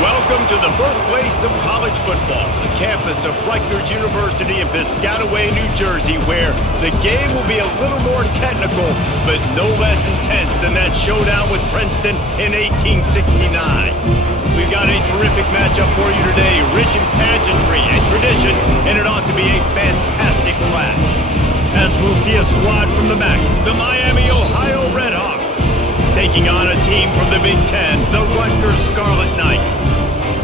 Welcome to the birthplace of college football, the campus of Rutgers University in Piscataway, New Jersey, where the game will be a little more technical, but no less intense than that showdown with Princeton in 1869. We've got a terrific matchup for you today, rich in pageantry and tradition, and it ought to be a fantastic clash. As we'll see a squad from the MAC, the Miami, Ohio Redhawks, taking on a team from the Big Ten, the Rutgers Scarlet Knights.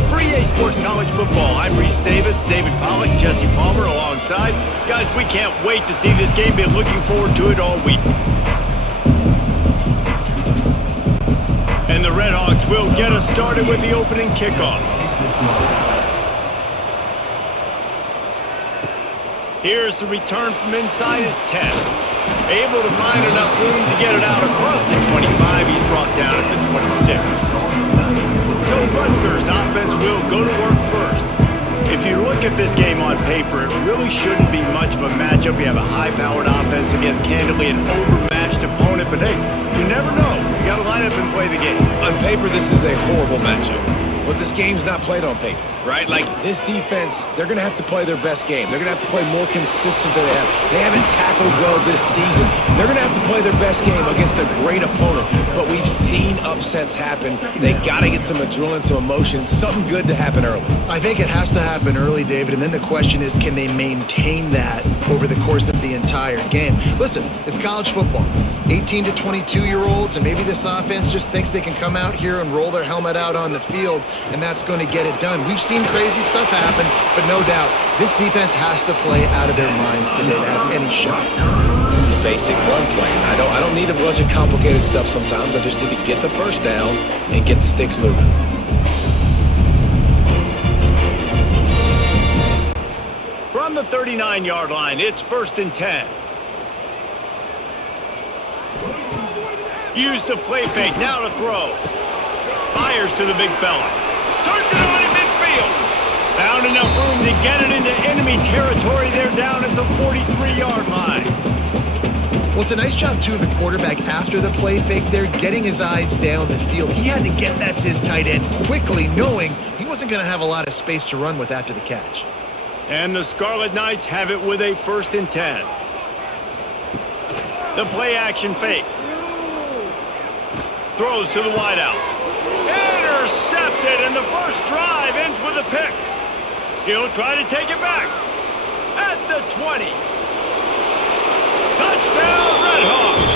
For EA Sports College Football, I'm Reese Davis, David Pollack, Jesse Palmer alongside. Guys, we can't wait to see this game. Been looking forward to it all week. And the Redhawks will get us started with the opening kickoff. Here's the return from inside his 10. Able to find enough room to get it out across the 25. He's brought down at the 26. So Rutgers offense will go to work first. If you look at this game on paper, it really shouldn't be much of a matchup. You have a high-powered offense against candidly an overmatched opponent, but hey, you never know. You got to line up and play the game. On paper, this is a horrible matchup. But this game's not played on paper, right? Like, this defense, they're going to have to play their best game. They're going to have to play more consistent than they have. They haven't tackled well this season. They're going to have to play their best game against a great opponent. But we've seen upsets happen. They got to get some adrenaline, some emotion, something good to happen early. I think it has to happen early, David, and then the question is, can they maintain that over the course of the entire game? Listen, it's college football. 18 to 22-year-olds, and maybe this offense just thinks they can come out here and roll their helmet out on the field, and that's going to get it done. We've seen crazy stuff happen, but no doubt, this defense has to play out of their minds today to have any shot. Basic run plays. I don't need a bunch of complicated stuff sometimes. I just need to get the first down and get the sticks moving. From the 39-yard line, it's 1st and 10. Use the play fake, now to throw. Fires to the big fella. Turns it on in midfield. Found enough room to get it into enemy territory. They're down at the 43-yard line. Well, it's a nice job, too, of the quarterback after the play fake there, getting his eyes down the field. He had to get that to his tight end quickly, knowing he wasn't going to have a lot of space to run with after the catch. And the Scarlet Knights have it with a 1st and 10. The play action fake. Throws to the wideout. Intercepted, and the first drive ends with a pick. He'll try to take it back. At the 20. Touchdown, Redhawks.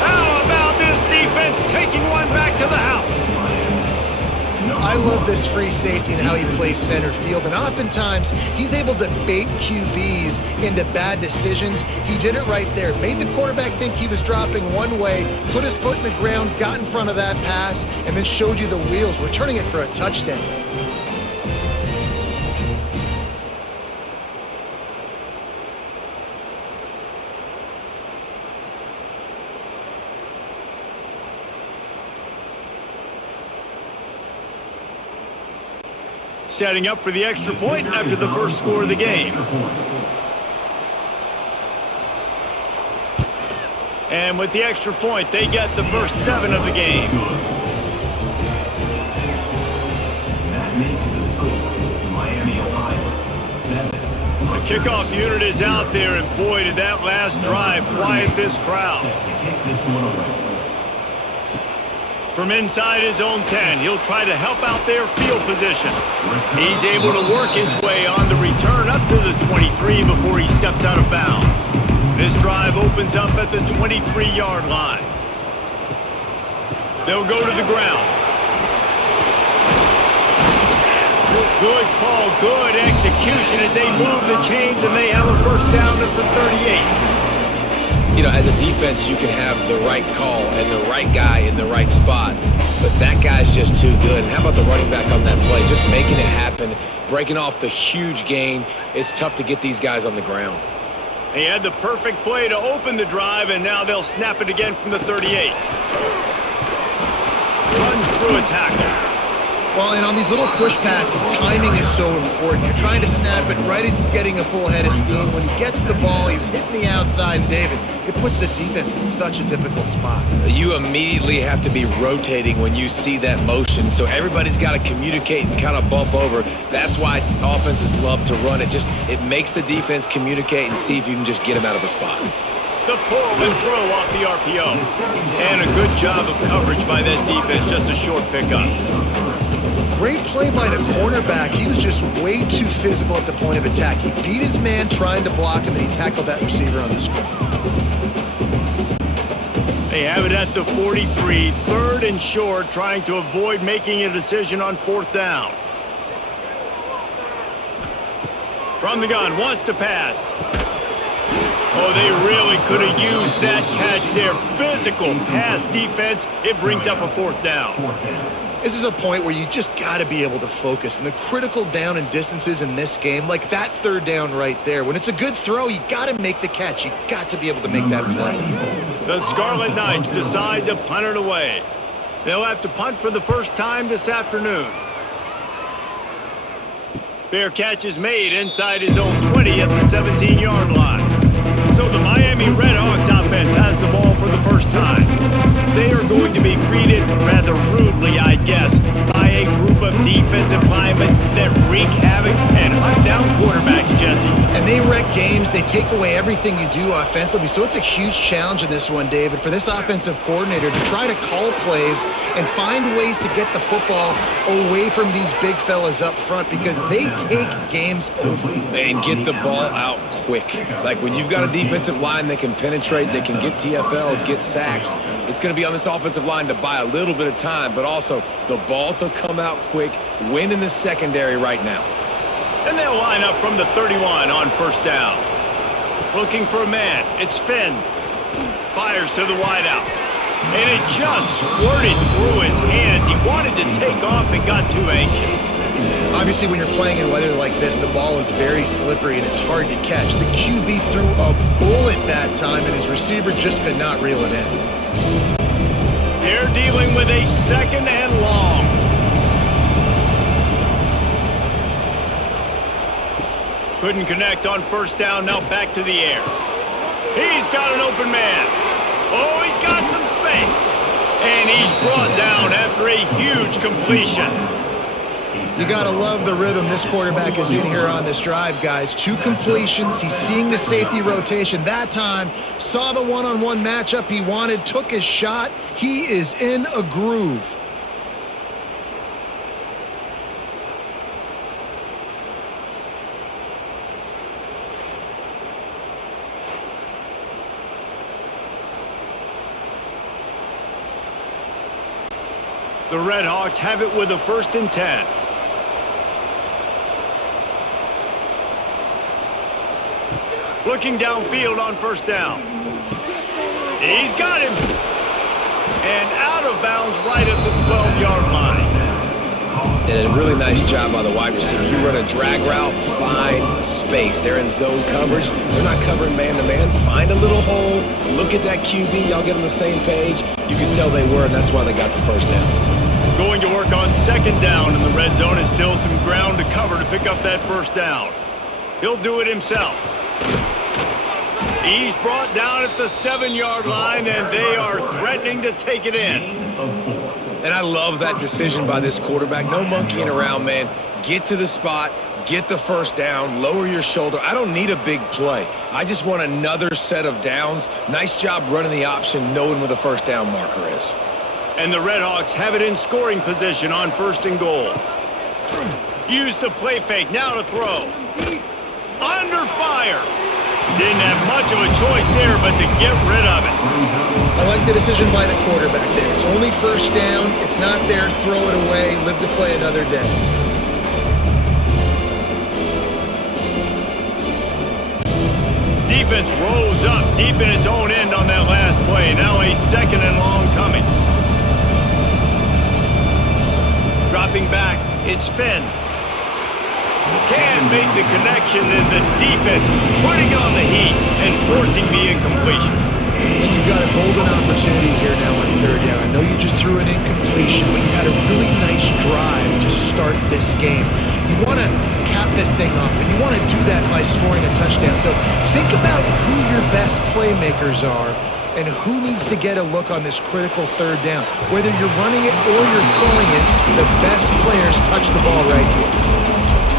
How about this defense taking one back to the house? I love this free safety and how he plays center field, and oftentimes he's able to bait QBs into bad decisions. He did it right there. Made the quarterback think he was dropping one way, put his foot in the ground, got in front of that pass, and then showed you the wheels, returning it for a touchdown. Setting up for the extra point after the first score of the game. And with the extra point, they get the first 7 of the game. That makes the score Miami, Ohio, 7. The kickoff unit is out there, and boy, did that last drive quiet this crowd. From inside his own 10, he'll try to help out their field position. He's able to work his way on the return up to the 23 before he steps out of bounds. This drive opens up at the 23-yard line. They'll go to the ground. Good call, good execution as they move the chains, and they have a first down at the 38. You know, as a defense, you can have the right call and the right guy in the right spot, but that guy's just too good. And how about the running back on that play? Just making it happen, breaking off the huge gain. It's tough to get these guys on the ground. He had the perfect play to open the drive, and now they'll snap it again from the 38. Runs through a tackle. Well, and on these little push passes, timing is so important. You're trying to snap it right as he's getting a full head of steam. When he gets the ball, he's hitting the outside. And David, it puts the defense in such a difficult spot. You immediately have to be rotating when you see that motion, so everybody's got to communicate and kind of bump over. That's why offenses love to run it. It makes the defense communicate and see if you can just get him out of a spot. The pull and throw off the RPO. And a good job of coverage by that defense, just a short pickup. Great play by the cornerback. He was just way too physical at the point of attack. He beat his man trying to block him, and he tackled that receiver on the screen. They have it at the 43, 3rd and short, trying to avoid making a decision on 4th down. From the gun, wants to pass. Oh, they really could have used that catch there. Physical pass defense. It brings up a 4th down. This is a point where you just got to be able to focus. And the critical down and distances in this game, like that 3rd down right there, when it's a good throw, you got to make the catch. You got to be able to make that play. The Scarlet Knights decide to punt it away. They'll have to punt for the first time this afternoon. Fair catch is made inside his own 20 at the 17-yard line. So the Miami Redhawks offense has the ball for the first time. They are going to be greeted rather rudely, I guess, by a group of defensive linemen that wreak havoc and hunt down quarterbacks, Jesse. And they wreck games. They take away everything you do offensively. So it's a huge challenge in this one, David, for this offensive coordinator to try to call plays and find ways to get the football away from these big fellas up front because they take games over. And get the ball out quick. Like when you've got a defensive line that can penetrate, they can get TFLs, get sacks. It's going to be on this offensive line to buy a little bit of time, but also the ball to come out quick, win in the secondary right now. And they'll line up from the 31 on 1st down. Looking for a man. It's Finn. Fires to the wideout. And it just squirted through his hands. He wanted to take off and got too anxious. Obviously, when you're playing in weather like this, the ball is very slippery and it's hard to catch. The QB threw a bullet that time, and his receiver just could not reel it in. They're dealing with a 2nd and long. Couldn't connect on 1st down, now back to the air. He's got an open man. Oh, he's got some space. And he's brought down after a huge completion. You got to love the rhythm this quarterback is in here on this drive, guys. 2 completions. He's seeing the safety rotation. That time, saw the one-on-one matchup he wanted, took his shot. He is in a groove. The Redhawks have it with a 1st and 10. Looking downfield on 1st down. He's got him. And out of bounds right at the 12-yard line. And a really nice job by the wide receiver. You run a drag route, find space. They're in zone coverage. They're not covering man-to-man. Find a little hole. Look at that QB. Y'all get on the same page. You can tell they were, and that's why they got the 1st down. Going to work on 2nd down in the red zone, and still some ground to cover to pick up that 1st down. He'll do it himself. He's brought down at the 7-yard line, and they are threatening to take it in. And I love that decision by this quarterback. No monkeying around, man. Get to the spot, get the 1st down, lower your shoulder. I don't need a big play. I just want another set of downs. Nice job running the option, knowing where the 1st down marker is. And the Redhawks have it in scoring position on 1st and goal. Use the play fake, now to throw. Under fire. Didn't have much of a choice there, but to get rid of it. I like the decision by the quarterback there. It's only 1st down. It's not there. Throw it away. Live to play another day. Defense rolls up deep in its own end on that last play. Now a 2nd and long coming. Dropping back, it's Finn. Can't make the connection, and the defense putting on the heat and forcing the incompletion. And you've got a golden opportunity here now on 3rd down. I know you just threw an incompletion, but you've had a really nice drive to start this game. You want to cap this thing off, and you want to do that by scoring a touchdown. So think about who your best playmakers are and who needs to get a look on this critical third down. Whether you're running it or you're throwing it, the best players touch the ball right here.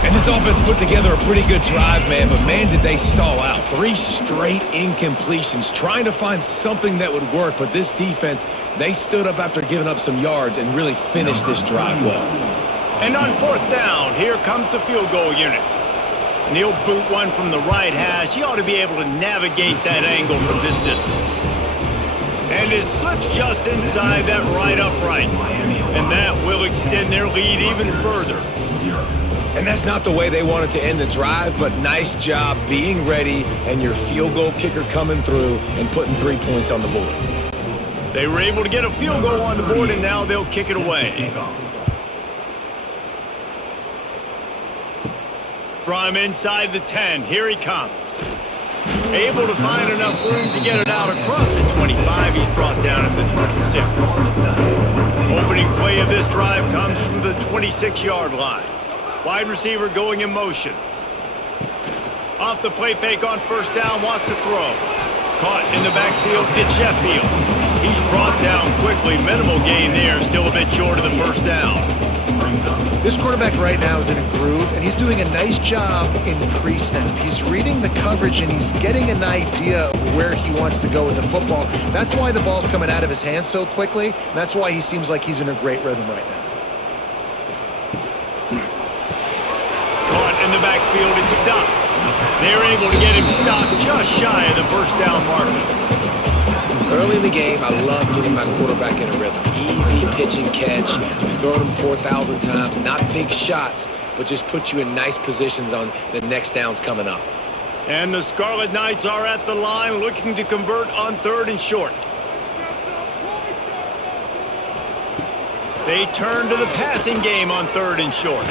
And this offense put together a pretty good drive, man, but man, did they stall out. 3 straight incompletions, trying to find something that would work, but this defense, they stood up after giving up some yards and really finished this drive well. And on 4th down, here comes the field goal unit. And he'll boot one from the right hash. He ought to be able to navigate that angle from this distance. And it slips just inside that right upright. And that will extend their lead even further. And that's not the way they wanted to end the drive, but nice job being ready and your field goal kicker coming through and putting 3 points on the board. They were able to get a field goal on the board, and now they'll kick it away. From inside the 10, here he comes. Able to find enough room to get it out across the 25. He's brought down at the 26. Opening play of this drive comes from the 26-yard line. Wide receiver going in motion. Off the play fake on 1st down, wants to throw. Caught in the backfield, it's Sheffield. He's brought down quickly. Minimal gain there, still a bit short of the 1st down. This quarterback right now is in a groove, and he's doing a nice job in pre-snap. He's reading the coverage, and he's getting an idea of where he wants to go with the football. That's why the ball's coming out of his hands so quickly, and that's why he seems like he's in a great rhythm right now. In the backfield, it's stopped. They're able to get him stopped just shy of the 1st down marker. Early in the game, I love getting my quarterback in a rhythm. Easy pitch and catch. You've thrown him 4,000 times. Not big shots, but just put you in nice positions on the next downs coming up. And the Scarlet Knights are at the line looking to convert on 3rd and short. They turn to the passing game on 3rd and short.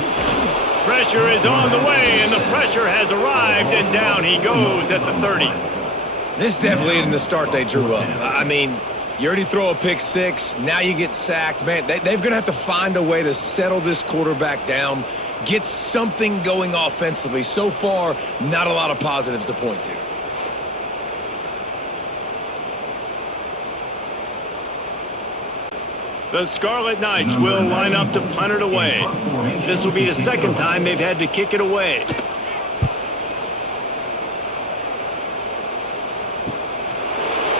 Pressure is on the way, and the pressure has arrived, and down he goes at the 30. This definitely isn't the start they drew up. I mean, you already throw a pick 6, now you get sacked. Man, they're going to have to find a way to settle this quarterback down, get something going offensively. So far, not a lot of positives to point to. The Scarlet Knights will line up to punt it away. This will be the 2nd time they've had to kick it away.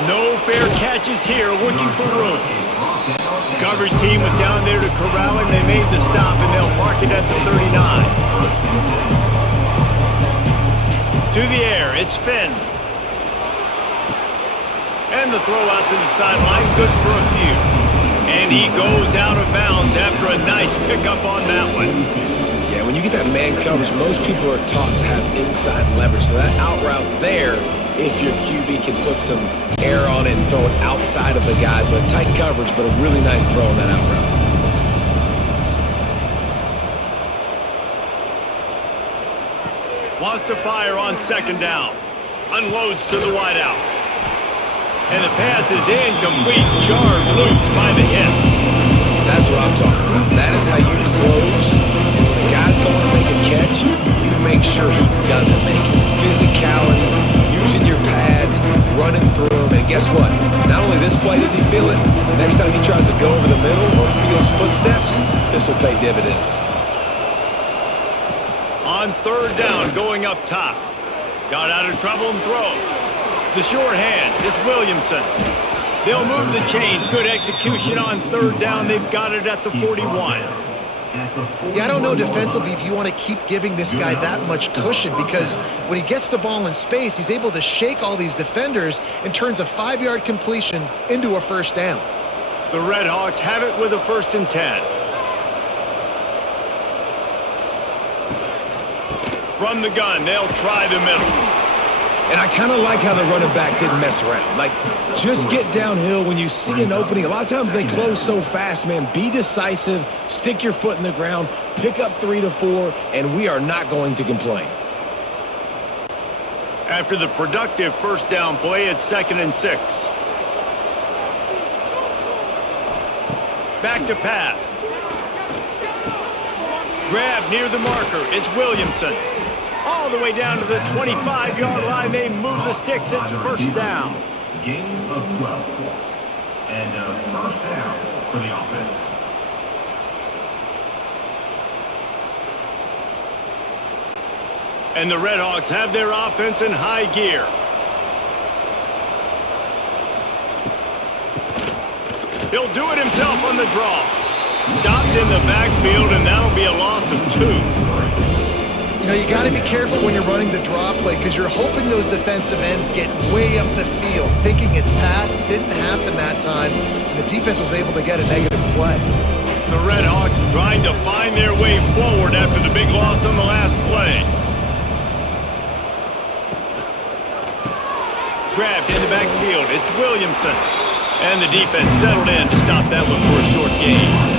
No fair catches here, looking for room. The coverage team was down there to corral him. They made the stop, and they'll mark it at the 39. To the air, it's Finn. And the throw out to the sideline, good for a few. And he goes out of bounds after a nice pickup on that one. Yeah, when you get that man coverage, most people are taught to have inside leverage. So that out route's there if your QB can put some air on it and throw it outside of the guy. But tight coverage, but a really nice throw on that out route. Wants to fire on 2nd down. Unloads to the wideout. And the pass is incomplete, jarred loose by the hip. That's what I'm talking about. That is how you close. And when a guy's going to make a catch, you make sure he doesn't make it. Physicality, using your pads, running through him. And guess what? Not only this play does he feel it, next time he tries to go over the middle or feels footsteps, this will pay dividends. On 3rd down, going up top. Got out of trouble and throws. The short hand, it's Williamson. They'll move the chains. Good execution on 3rd down. They've got it at the 41. Yeah, I don't know defensively if you want to keep giving this guy that much cushion, because when he gets the ball in space, he's able to shake all these defenders and turns a 5-yard completion into a 1st down. The Red Hawks have it with a 1st and 10. From the gun, they'll try the middle. And I kind of like how the running back didn't mess around. Like, just get downhill when you see an opening. A lot of times they close so fast, man. Be decisive, stick your foot in the ground, pick up 3 to 4, and we are not going to complain. After the productive 1st down play, it's 2nd and 6. Back to pass. Grab near the marker. It's Williamson. All the way down to the 25-yard line. They move the sticks. It's first down. Gain of 12. And a first down for the offense. And the Redhawks have their offense in high gear. He'll do it himself on the draw. Stopped in the backfield, and that'll be a loss of 2. You know, you got to be careful when you're running the draw play because you're hoping those defensive ends get way up the field, thinking it's pass. Didn't happen that time, and the defense was able to get a negative play. The Redhawks trying to find their way forward after the big loss on the last play. Grabbed in the backfield. It's Williamson. And the defense settled in to stop that one for a short gain.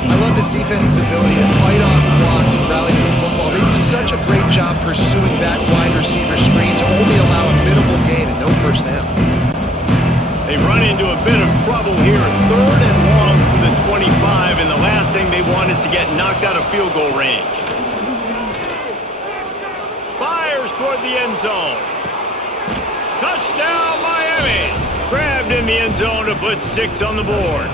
I love this defense's ability to fight off blocks and rally to the football. They do such a great job pursuing that wide receiver screen to only allow a minimal gain and no first down. They run into a bit of trouble here. 3rd and long from the 25, and the last thing they want is to get knocked out of field goal range. Fires toward the end zone. Touchdown, Miami! Grabbed in the end zone to put 6 on the board.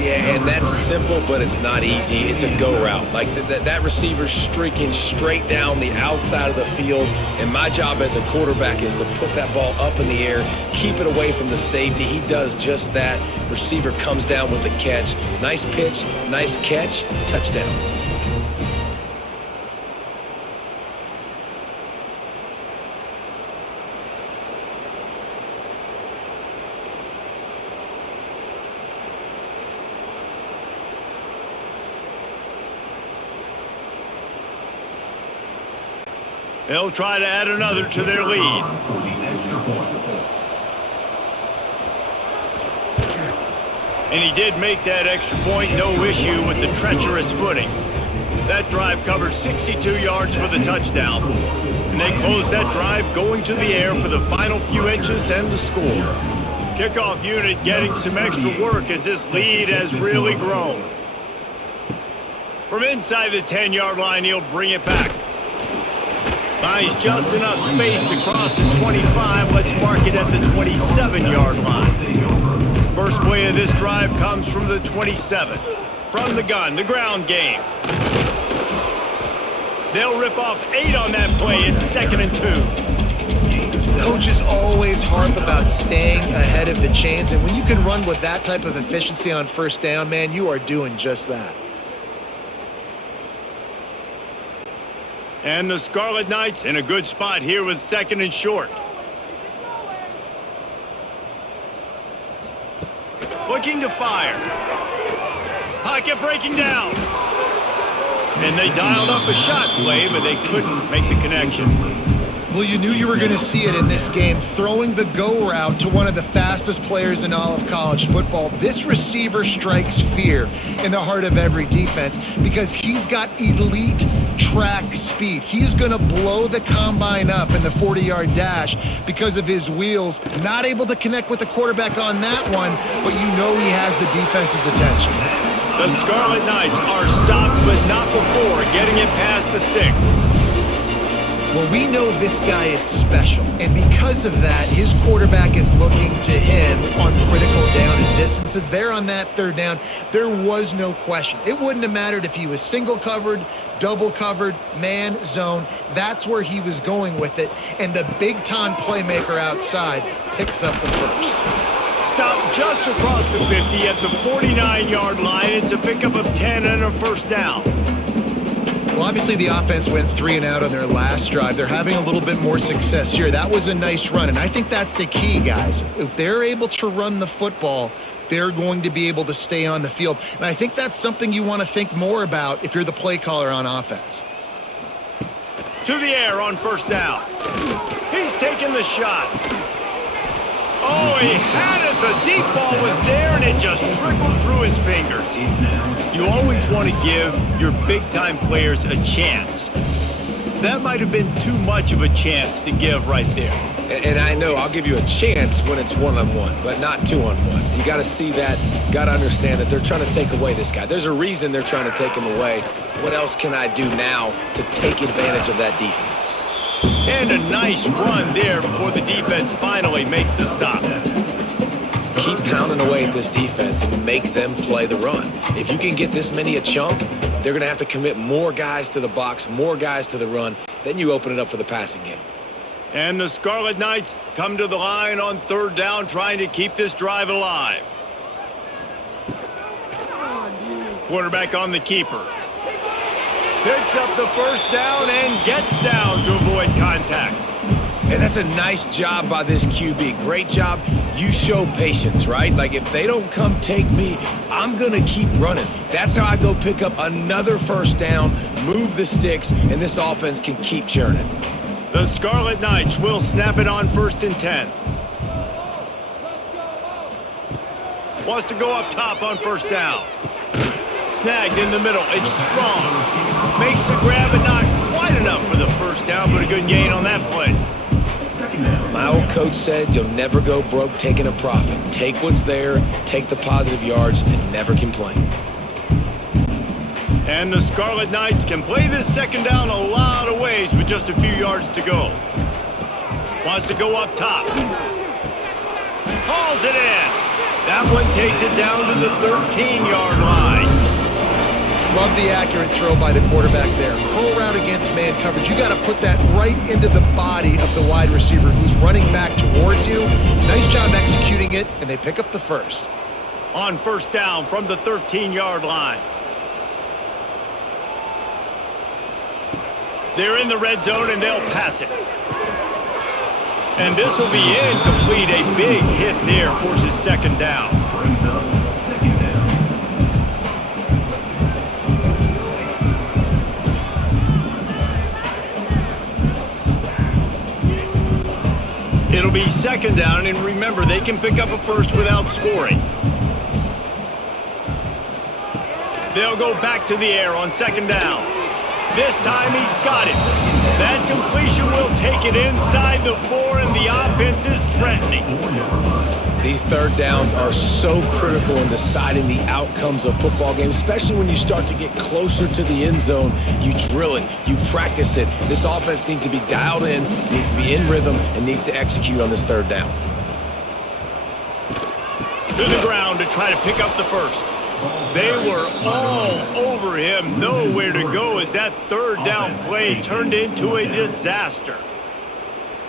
Yeah, and that's simple, but it's not easy. It's a go route. Like that receiver's streaking straight down the outside of the field, and my job as a quarterback is to put that ball up in the air, keep it away from the safety. He does just that. Receiver comes down with the catch. Nice pitch, nice catch, touchdown. They'll try to add another to their lead. And he did make that extra point, no issue with the treacherous footing. That drive covered 62 yards for the touchdown. And they closed that drive going to the air for the final few inches and the score. Kickoff unit getting some extra work as this lead has really grown. From inside the 10-yard line, he'll bring it back. Buys just enough space to cross the 25. Let's mark it at the 27-yard line. First play of this drive comes from the 27. From the gun, the ground game. They'll rip off 8 on that play. It's 2nd and 2. Coaches always harp about staying ahead of the chains, and when you can run with that type of efficiency on first down, man, you are doing just that. And the Scarlet Knights in a good spot here with 2nd and short. Looking to fire. Pocket breaking down. And they dialed up a shot play, but they couldn't make the connection. Well, you knew you were going to see it in this game, throwing the go route to one of the fastest players in all of college football. This receiver strikes fear in the heart of every defense because he's got elite track speed. He's going to blow the combine up in the 40-yard dash because of his wheels. Not able to connect with the quarterback on that one, but you know he has the defense's attention. The Scarlet Knights are stopped, but not before getting it past the sticks. Well, we know this guy is special, and because of that, his quarterback is looking to him on critical down and distances. There on that 3rd down, there was no question. It wouldn't have mattered if he was single covered, double covered, man, zone. That's where he was going with it, and the big-time playmaker outside picks up the first. Stopped just across the 50 at the 49-yard line. It's a pickup of 10 and a first down. Well, obviously the offense went 3 and out on their last drive. They're having a little bit more success here. That was a nice run, and I think that's the key, guys. If they're able to run the football, they're going to be able to stay on the field. And I think that's something you want to think more about if you're the play caller on offense. To the air on first down. He's taking the shot. Oh, he had it. The deep ball was there, and it just trickled through his fingers. You always want to give your big-time players a chance. that might have been too much of a chance to give right there. And I know I'll give you a chance when it's one-on-one, but not two-on-one. You got to see that, got to understand that they're trying to take away this guy. There's a reason they're trying to take him away. What else can I do now to take advantage of that defense? And a nice run there before the defense finally makes the stop. Keep pounding away at this defense and make them play the run. If you can get this many a chunk, they're going to have to commit more guys to the box, more guys to the run. Then you open it up for the passing game. And the Scarlet Knights come to the line on third down, trying to keep this drive alive. Quarterback on the keeper. Picks up the first down and gets down to avoid contact. And that's a nice job by this QB. Great job. You show patience, right? Like, if they don't come take me, I'm going to keep running. That's how I go pick up another first down, move the sticks, and this offense can keep churning. The Scarlet Knights will snap it on 1st and 10. Wants to go up top on first down. Snagged in the middle. It's strong. Makes the grab, but not quite enough for the first down, but a good gain on that play. My old coach said you'll never go broke taking a profit. Take what's there, take the positive yards, and never complain. And the Scarlet Knights can play this second down a lot of ways with just a few yards to go. Wants to go up top. Hauls it in. That one takes it down to the 13-yard line. Love the accurate throw by the quarterback there. Curl route against man coverage. You got to put that right into the body of the wide receiver who's running back towards you. Nice job executing it, and they pick up the first. On first down from the 13-yard line. They're in the red zone, and they'll pass it. And this will be incomplete. A big hit there forces second down. Brings up second down. It'll be second down, and remember, they can pick up a first without scoring. They'll go back to the air on second down. This time he's got it. That completion will take it inside the 4, and the offense is threatening. These third downs are so critical in deciding the outcomes of football games, especially when you start to get closer to the end zone. You drill it, you practice it. This offense needs to be dialed in, needs to be in rhythm, and needs to execute on this third down. To the ground to try to pick up the first. They were all over him, nowhere to go as that third down play turned into a disaster.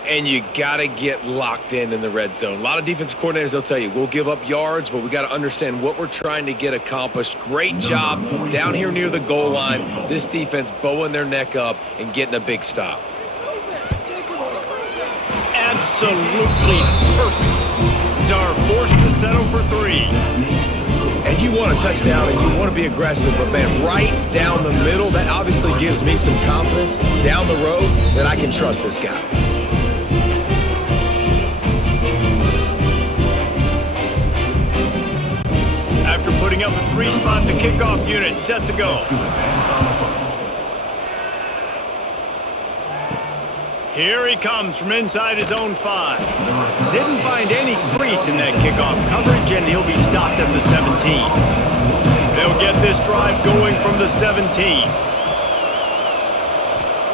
And you got to get locked in the red zone. A lot of defensive coordinators, they'll tell you, we'll give up yards, but we got to understand what we're trying to get accomplished. Great job down here near the goal line. This defense bowing their neck up and getting a big stop. Absolutely perfect. Are forced to settle for 3. And you want a touchdown and you want to be aggressive, but man, right down the middle, that obviously gives me some confidence down the road that I can trust this guy. After putting up a 3-spot, the kickoff unit set to go. Here he comes from inside his own 5. Didn't find any crease in that kickoff coverage, and he'll be stopped at the 17. They'll get this drive going from the 17.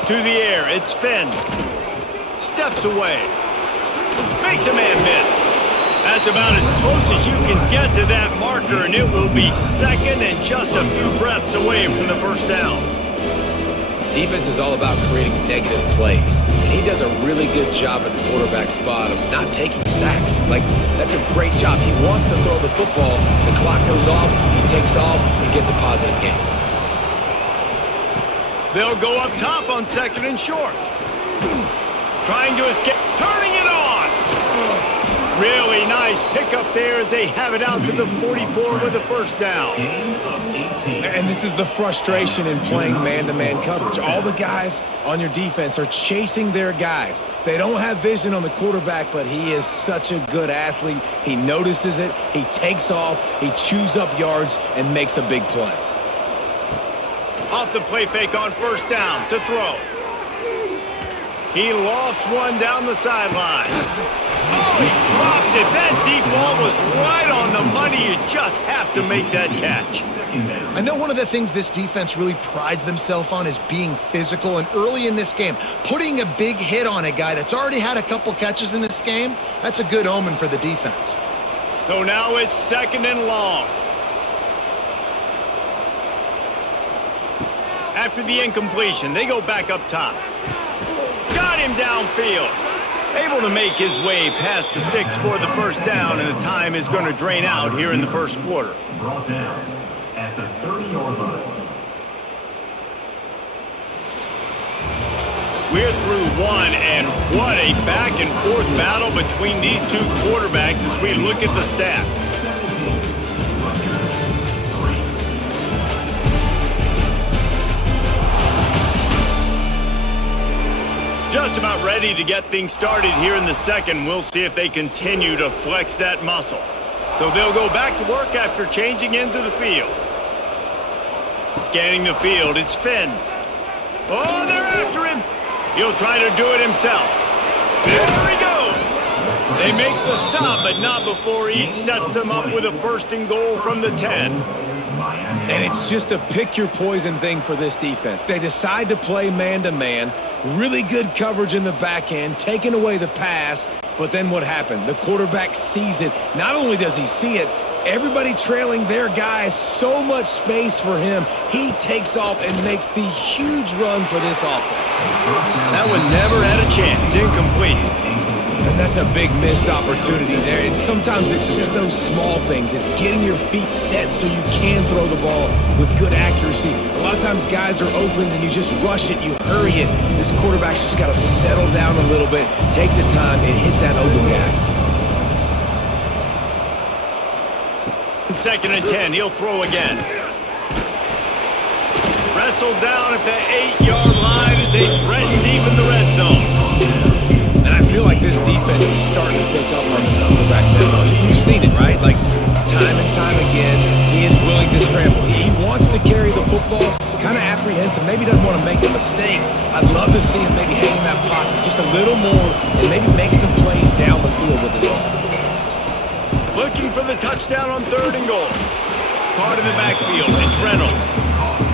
To the air, it's Finn. Steps away. Makes a man miss. That's about as close as you can get to that marker, and it will be second and just a few breaths away from the first down. Defense is all about creating negative plays, and he does a really good job at the quarterback spot of not taking sacks. Like, that's a great job. He wants to throw the football. The clock goes off, he takes off, and gets a positive gain. They'll go up top on second and short. Trying to escape, turning it on. Really nice pickup there as they have it out to the 44 with a first down. And this is the frustration in playing man-to-man coverage. All the guys on your defense are chasing their guys. They don't have vision on the quarterback, but he is such a good athlete. He notices it, he takes off, he chews up yards, and makes a big play. Off the play fake on first down to throw. He lofts one down the sideline. Oh, he dropped it. That deep ball was right on the money. You just have to make that catch. I know one of the things this defense really prides themselves on is being physical, and early in this game, putting a big hit on a guy that's already had a couple catches in this game, that's a good omen for the defense. So now it's 2nd and long. After the incompletion, they go back up top. Got him downfield. Able to make his way past the sticks for the first down, and the time is going to drain out here in the first quarter. Brought down at the 30-yard line. We're through one, and what a back-and-forth battle between these two quarterbacks as we look at the stats. Just about ready to get things started here in the second. We'll see if they continue to flex that muscle. So they'll go back to work after changing into the field. Scanning the field, it's Finn. Oh, they're after him. He'll try to do it himself. There he goes. They make the stop, but not before he sets them up with a 1st and goal from the 10. And it's just a pick-your-poison thing for this defense. They decide to play man-to-man, really good coverage in the back end, taking away the pass, but then what happened? The quarterback sees it. Not only does he see it, everybody trailing their guy, so much space for him. He takes off and makes the huge run for this offense. That one never had a chance. Incomplete. And that's a big missed opportunity there. And sometimes it's just those small things. It's getting your feet set so you can throw the ball with good accuracy. A lot of times guys are open and you just rush it, you hurry it. This quarterback's just got to settle down a little bit, take the time, and hit that open guy. 2nd and 10, he'll throw again. Wrestled down at the 8-yard line as they threaten deep in the red zone. And I feel like this defense is starting to pick up on this quarterback's MO. You've seen it, right? Like, time and time again, he is willing to scramble. He wants to carry the football, kind of apprehensive, maybe doesn't want to make a mistake. I'd love to see him maybe hang in that pocket just a little more and maybe make some plays down the field with his arm. Looking for the touchdown on 3rd and goal. Caught in the backfield, it's Reynolds.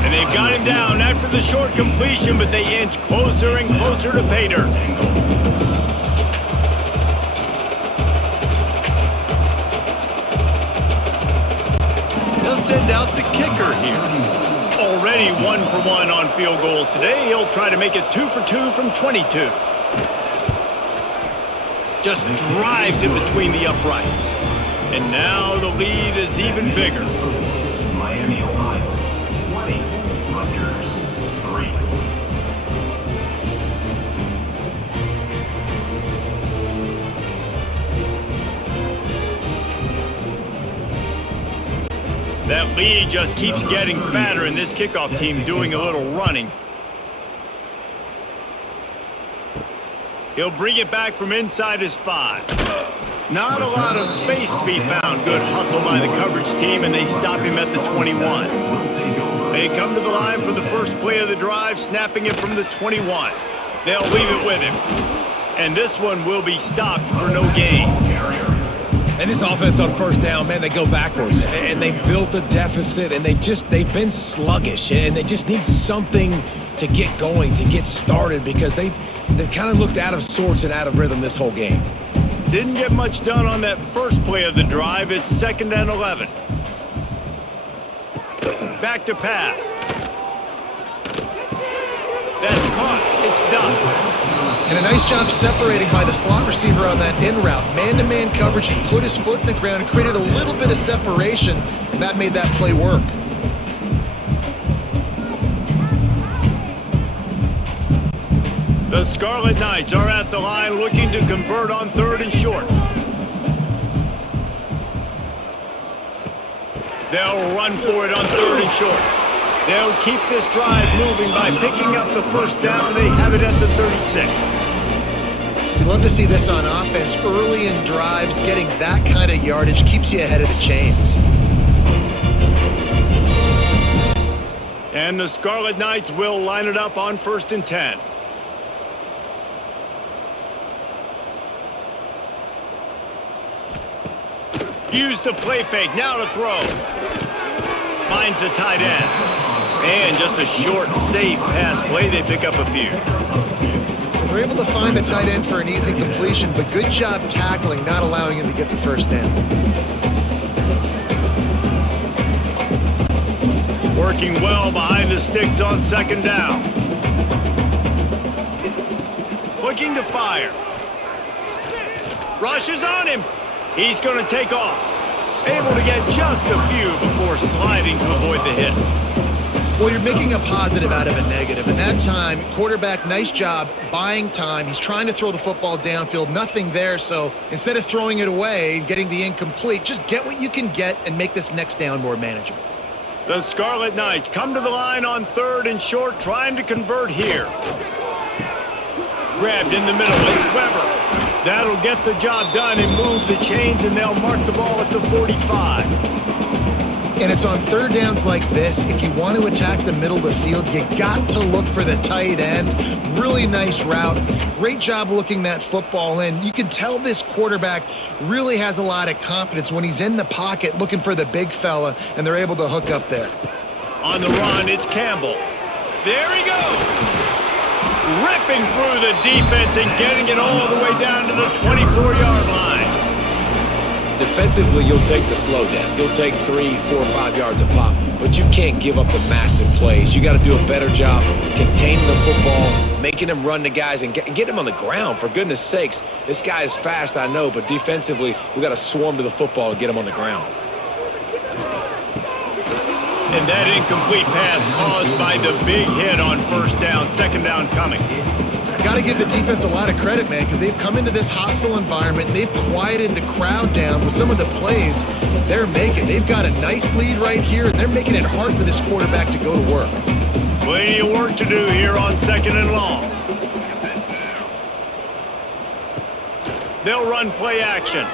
And they've got him down after the short completion, but they inch closer and closer to pay dirt. They'll send out the kicker here. Already 1 for 1 on field goals today. He'll try to make it 2 for 2 from 22. Just drives it between the uprights. And now the lead is even bigger. Miami, Ohio, 20. Rutgers, 3. That lead just keeps getting fatter, and this kickoff team doing a little running. He'll bring it back from inside his 5. Not a lot of space to be found. Good hustle by the coverage team, and they stop him at the 21. They come to the line for the first play of the drive, snapping it from the 21. They'll leave it with him. And this one will be stopped for no gain. And this offense on 1st down, man, they go backwards. And they built a deficit, and they've been sluggish. And they just need something to get going, to get started, because they've kind of looked out of sorts and out of rhythm this whole game. Didn't get much done on that first play of the drive. It's 2nd and 11. Back to pass. That's caught. It's done. And a nice job separating by the slot receiver on that in route. Man-to-man coverage, he put his foot in the ground and created a little bit of separation, and that made that play work. The Scarlet Knights are at the line looking to convert on 3rd and short. They'll run for it on 3rd and short. They'll keep this drive moving by picking up the first down. They have it at the 36. You love to see this on offense. Early in drives, getting that kind of yardage keeps you ahead of the chains. And the Scarlet Knights will line it up on 1st and 10. Use the play fake, now to throw. Finds the tight end. And just a short, safe pass play, they pick up a few. They're able to find the tight end for an easy completion, but good job tackling, not allowing him to get the first down. Working well behind the sticks on second down. Looking to fire. Rushes on him. He's going to take off. Able to get just a few before sliding to avoid the hits. Well, you're making a positive out of a negative. And that time, quarterback, nice job buying time. He's trying to throw the football downfield. Nothing there. So instead of throwing it away, getting the incomplete, just get what you can get and make this next down more manageable. The Scarlet Knights come to the line on 3rd and short, trying to convert here. Grabbed in the middle. It's Weber. That'll get the job done and move the chains, and they'll mark the ball at the 45. And it's on 3rd downs like this. If you want to attack the middle of the field, you got to look for the tight end. Really nice route. Great job looking that football in. You can tell this quarterback really has a lot of confidence when he's in the pocket looking for the big fella, and they're able to hook up there. On the run, it's Campbell. There he goes. Ripping through the defense and getting it all the way down to the 24-yard line. Defensively, you'll take the slow down. You'll take 3, 4, 5 yards a pop, but you can't give up the massive plays. You got to do a better job containing the football, making him run the guys, and get him on the ground. For goodness sakes, this guy is fast, I know, but defensively, we got to swarm to the football and get him on the ground. And that incomplete pass caused by the big hit on 1st down, 2nd down coming. Got to give the defense a lot of credit, man, because they've come into this hostile environment and they've quieted the crowd down with some of the plays they're making. They've got a nice lead right here, and they're making it hard for this quarterback to go to work. Plenty of work to do here on 2nd and long. They'll run play action.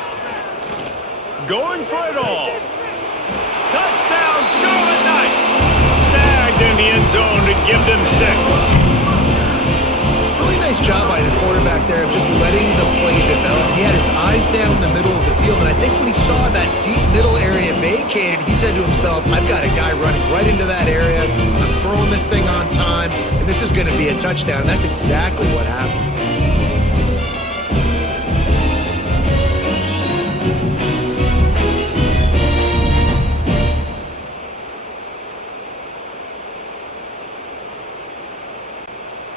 Going for it all. Touchdown, Scarlet Knights! Snagged in the end zone to give them 6. Really nice job by the quarterback there of just letting the play develop. He had his eyes down in the middle of the field, and I think when he saw that deep middle area vacated, he said to himself, I've got a guy running right into that area. I'm throwing this thing on time, and this is going to be a touchdown. And that's exactly what happened.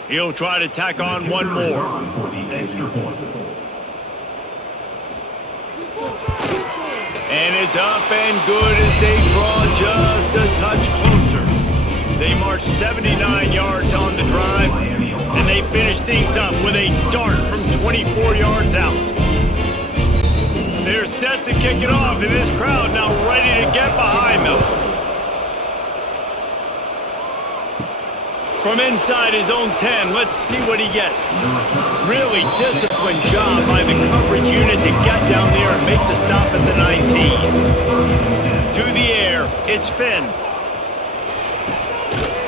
He'll try to tack on one more. For the extra point. And it's up and good as they draw just a touch closer. They march 79 yards on the drive, and they finish things up with a dart from 24 yards out. They're set to kick it off, and this crowd now ready to get behind them. From inside his own 10, let's see what he gets. Really disciplined job by the coverage unit to get down there and make the stop at the 19. To the air, it's Finn.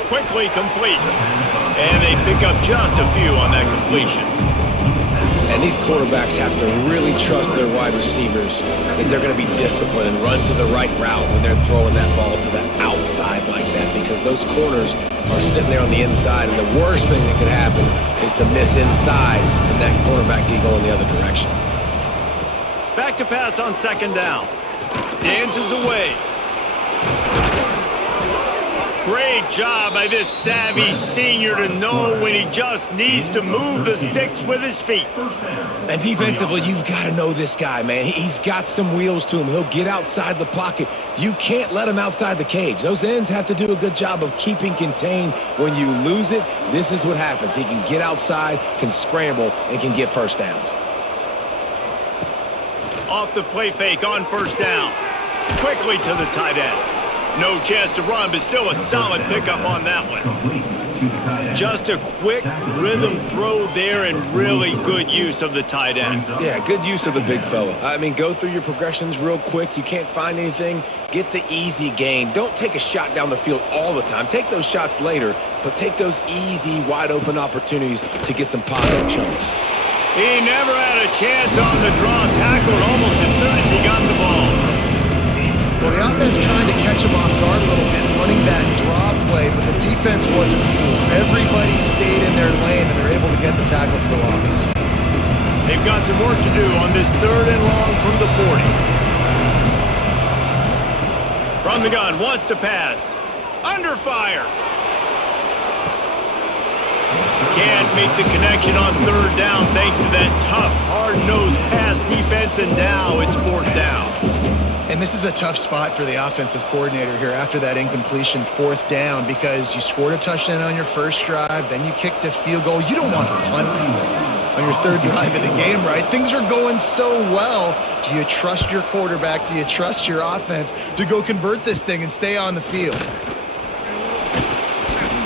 Quickly complete. And they pick up just a few on that completion. And these quarterbacks have to really trust their wide receivers that they're going to be disciplined and run to the right route when they're throwing that ball to the outside like that, because those corners are sitting there on the inside, and the worst thing that could happen is to miss inside and that quarterback can go in the other direction. Back to pass on 2nd down. Dances away. Great job by this savvy senior to know when he just needs to move the sticks with his feet. And defensively, you've got to know this guy, man. He's got some wheels to him. He'll get outside the pocket. You can't let him outside the cage. Those ends have to do a good job of keeping contained. When you lose it, this is what happens. He can get outside, can scramble, and can get 1st downs. Off the play fake on 1st down. Quickly to the tight end. No chance to run, but still a solid pickup on that one. Just a quick rhythm throw there and really good use of the tight end. Yeah, good use of the big fella. I mean, go through your progressions real quick. You can't find anything. Get the easy gain. Don't take a shot down the field all the time. Take those shots later, but take those easy, wide-open opportunities to get some positive chunks. He never had a chance on the draw, tackled almost as soon as he got the ball. catch them off guard a little bit, running that draw play, but the defense wasn't fooled. Everybody stayed in their lane, and they're able to get the tackle for loss. They've got some work to do on this 3rd and long from the 40. From the gun, wants to pass. Under fire. Can't make the connection on 3rd down thanks to that tough, hard-nosed pass defense, and now it's 4th down. And this is a tough spot for the offensive coordinator here after that incompletion 4th down, because you scored a touchdown on your first drive, then you kicked a field goal. You don't want to punt on your 3rd drive of the game, right? Things are going so well. Do you trust your quarterback? Do you trust your offense to go convert this thing and stay on the field?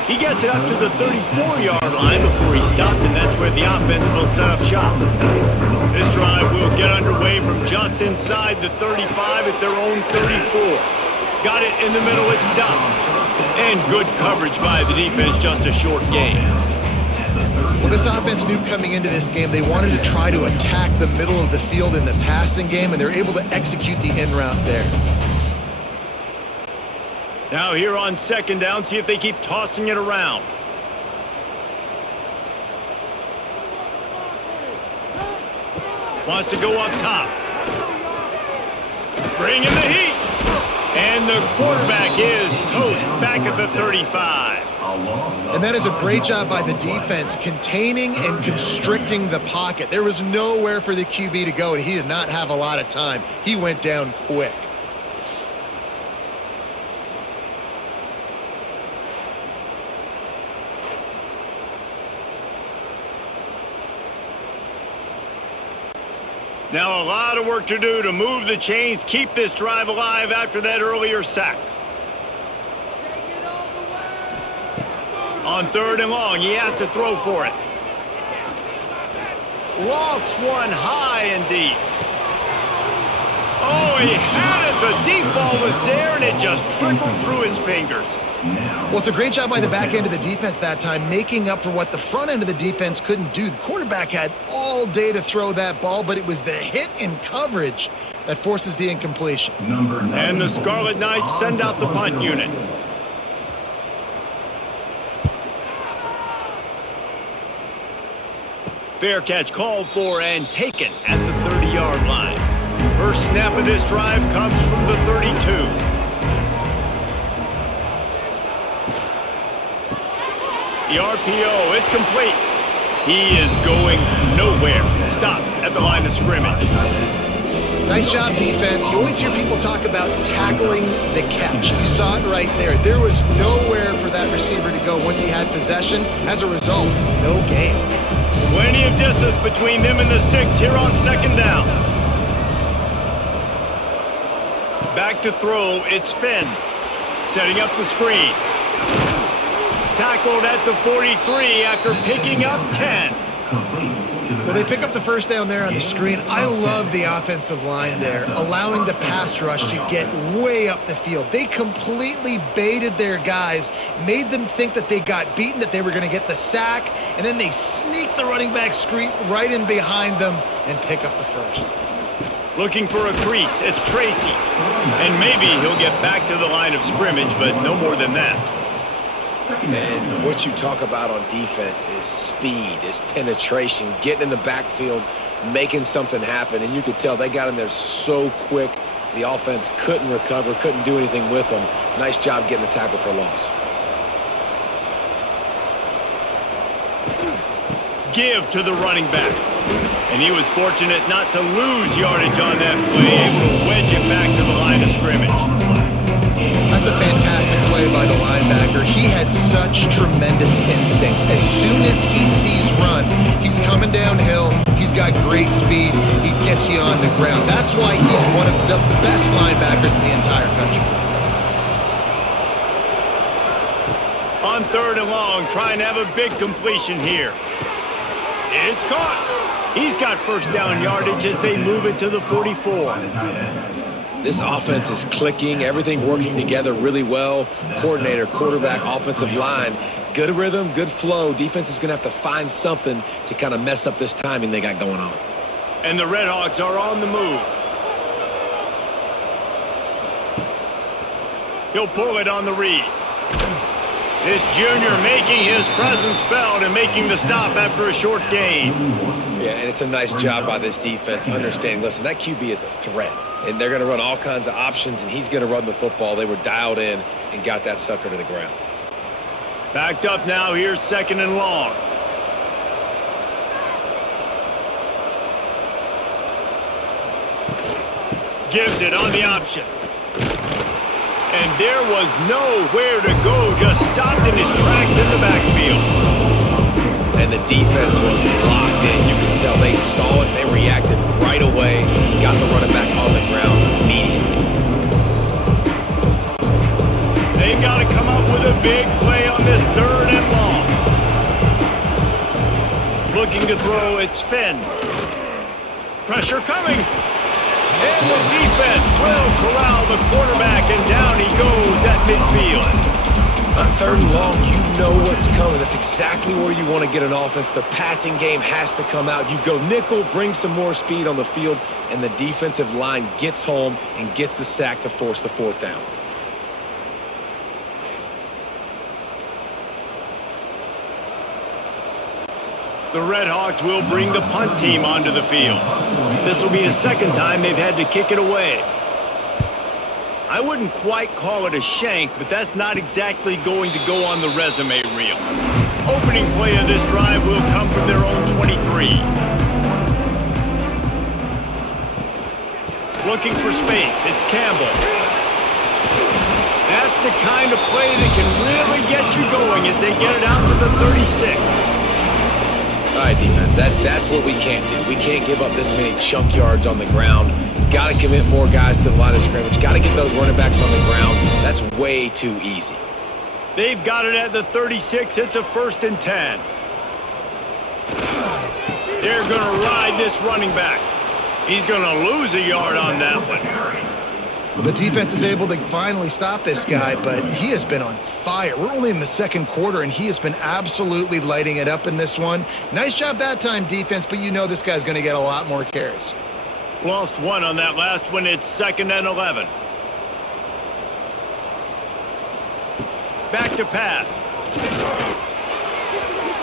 He gets it up to the 34-yard line before he stopped, and that's where the offense will set up shop. This drive will get underway from just inside the 35 at their own 34. Got it in the middle, it's Duff. And good coverage by the defense, just a short gain. Well, this offense knew coming into this game they wanted to try to attack the middle of the field in the passing game, and they're able to execute the in route there. Now here on 2nd down, see if they keep tossing it around. Wants to go up top. Bring in the heat. And the quarterback is toast back at the 35. And that is a great job by the defense, containing and constricting the pocket. There was nowhere for the QB to go, and he did not have a lot of time. He went down quick. Now a lot of work to do to move the chains, keep this drive alive after that earlier sack. On 3rd and long, he has to throw for it. Lofts one high and deep. Oh, he had it. The deep ball was there, and it just trickled through his fingers. Well, it's a great job by the back end of the defense that time, making up for what the front end of the defense couldn't do. The quarterback had all day to throw that ball, but it was the hit in coverage that forces the incompletion. And the Scarlet Knights send out the punt unit. Fair catch called for and taken at the 30-yard line. First snap of this drive comes from the 32. The RPO, it's complete. He is going nowhere. Stop at the line of scrimmage. Nice job, defense. You always hear people talk about tackling the catch. You saw it right there. There was nowhere for that receiver to go once he had possession. As a result, no gain. Plenty of distance between them and the sticks here on 2nd down. Back to throw, it's Finn. Setting up the screen. Tackled at the 43 after picking up 10. Well, they pick up the first down there on the screen. I love the offensive line there, allowing the pass rush to get way up the field. They completely baited their guys, made them think that they got beaten, that they were going to get the sack, and then they sneak the running back screen right in behind them and pick up the first. Looking for a crease, it's Tracy. And maybe he'll get back to the line of scrimmage, but no more than that. And what you talk about on defense is speed, is penetration, getting in the backfield, making something happen. And you could tell they got in there so quick, the offense couldn't recover, couldn't do anything with them. Nice job getting the tackle for loss. Give to the running back. And he was fortunate not to lose yardage on that play, able to wedge it back to the line of scrimmage. That's a fantastic play by the linebacker. He has such tremendous instincts. As soon as he sees run, he's coming downhill. He's got great speed. He gets you on the ground. That's why he's one of the best linebackers in the entire country. On 3rd and long, trying to have a big completion here. It's caught. He's got first down yardage as they move it to the 44. This offense is clicking, everything working together really well. Coordinator, quarterback, offensive line. Good rhythm, good flow. Defense is going to have to find something to kind of mess up this timing they got going on. And the Redhawks are on the move. He'll pull it on the read. This junior making his presence felt and making the stop after a short gain. Yeah, and it's a nice job by this defense understanding, listen, that QB is a threat, and they're going to run all kinds of options, and he's going to run the football. They were dialed in and got that sucker to the ground. Backed up now, here's 2nd and long. Gives it on the option. And there was nowhere to go, just stopped in his tracks in the backfield. And the defense was locked in. You could tell they saw it. They reacted right away. Got the running back on the ground immediately. They've got to come up with a big play on this 3rd and long. Looking to throw, it's Finn. Pressure coming. And the defense will corral the quarterback, and down he goes at midfield. On 3rd and long, you know what's coming. That's exactly where you want to get an offense. The passing game has to come out. You go nickel, bring some more speed on the field, and the defensive line gets home and gets the sack to force the 4th down. The Redhawks will bring the punt team onto the field. This will be the 2nd time they've had to kick it away. I wouldn't quite call it a shank, but that's not exactly going to go on the resume reel. Opening play of this drive will come from their own 23. Looking for space, it's Campbell. That's the kind of play that can really get you going as they get it out to the 36. All right, defense, that's what we can't do. We can't give up this many chunk yards on the ground. Got to commit more guys to the line of scrimmage. Got to get those running backs on the ground. That's way too easy. They've got it at the 36. It's a 1st and 10. They're going to ride this running back. He's going to lose a yard on that one. Well, the defense is able to finally stop this guy, but he has been on fire. We're only in the 2nd quarter, and he has been absolutely lighting it up in this one. Nice job that time, defense, but you know this guy's going to get a lot more carries. Lost 1 on that last one. It's 2nd and 11. Back to pass.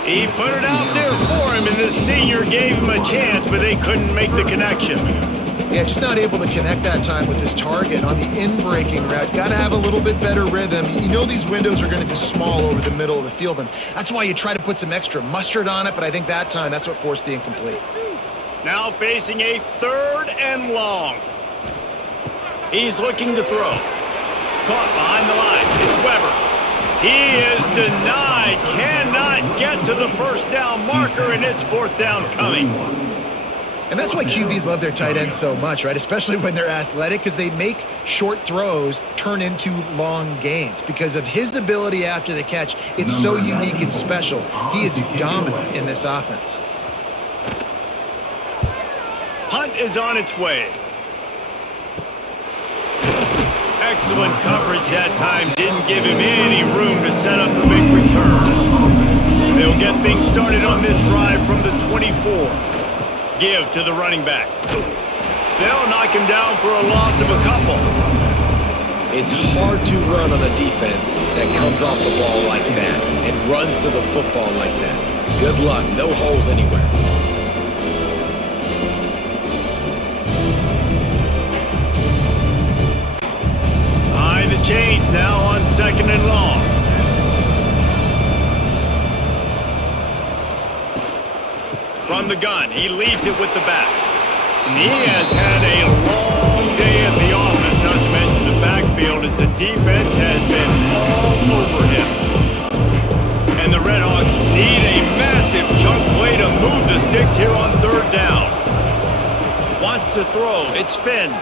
He put it out there for him, and the senior gave him a chance, but they couldn't make the connection. Yeah, just not able to connect that time with his target on the in-breaking route. Got to have a little bit better rhythm. You know these windows are going to be small over the middle of the field, and that's why you try to put some extra mustard on it, but I think that time that's what forced the incomplete. Now facing a 3rd and long. He's looking to throw. Caught behind the line. It's Weber. He is denied. Cannot get to the 1st down marker, and it's 4th down coming. And that's why QBs love their tight ends so much, right? Especially when they're athletic, because they make short throws turn into long gains. Because of his ability after the catch, it's so unique and special. He is dominant in this offense. Punt is on its way. Excellent coverage that time. Didn't give him any room to set up the big return. They'll get things started on this drive from the 24. Give to the running back. They'll knock him down for a loss of a couple. It's hard to run on a defense that comes off the ball like that and runs to the football like that. Good luck. No holes anywhere. Behind the chains now on 2nd and long. From the gun, he leaves it with the back. And he has had a long day at the office, not to mention the backfield, as the defense has been all over him. And the Redhawks need a massive chunk play to move the sticks here on 3rd down. Wants to throw, it's Finn.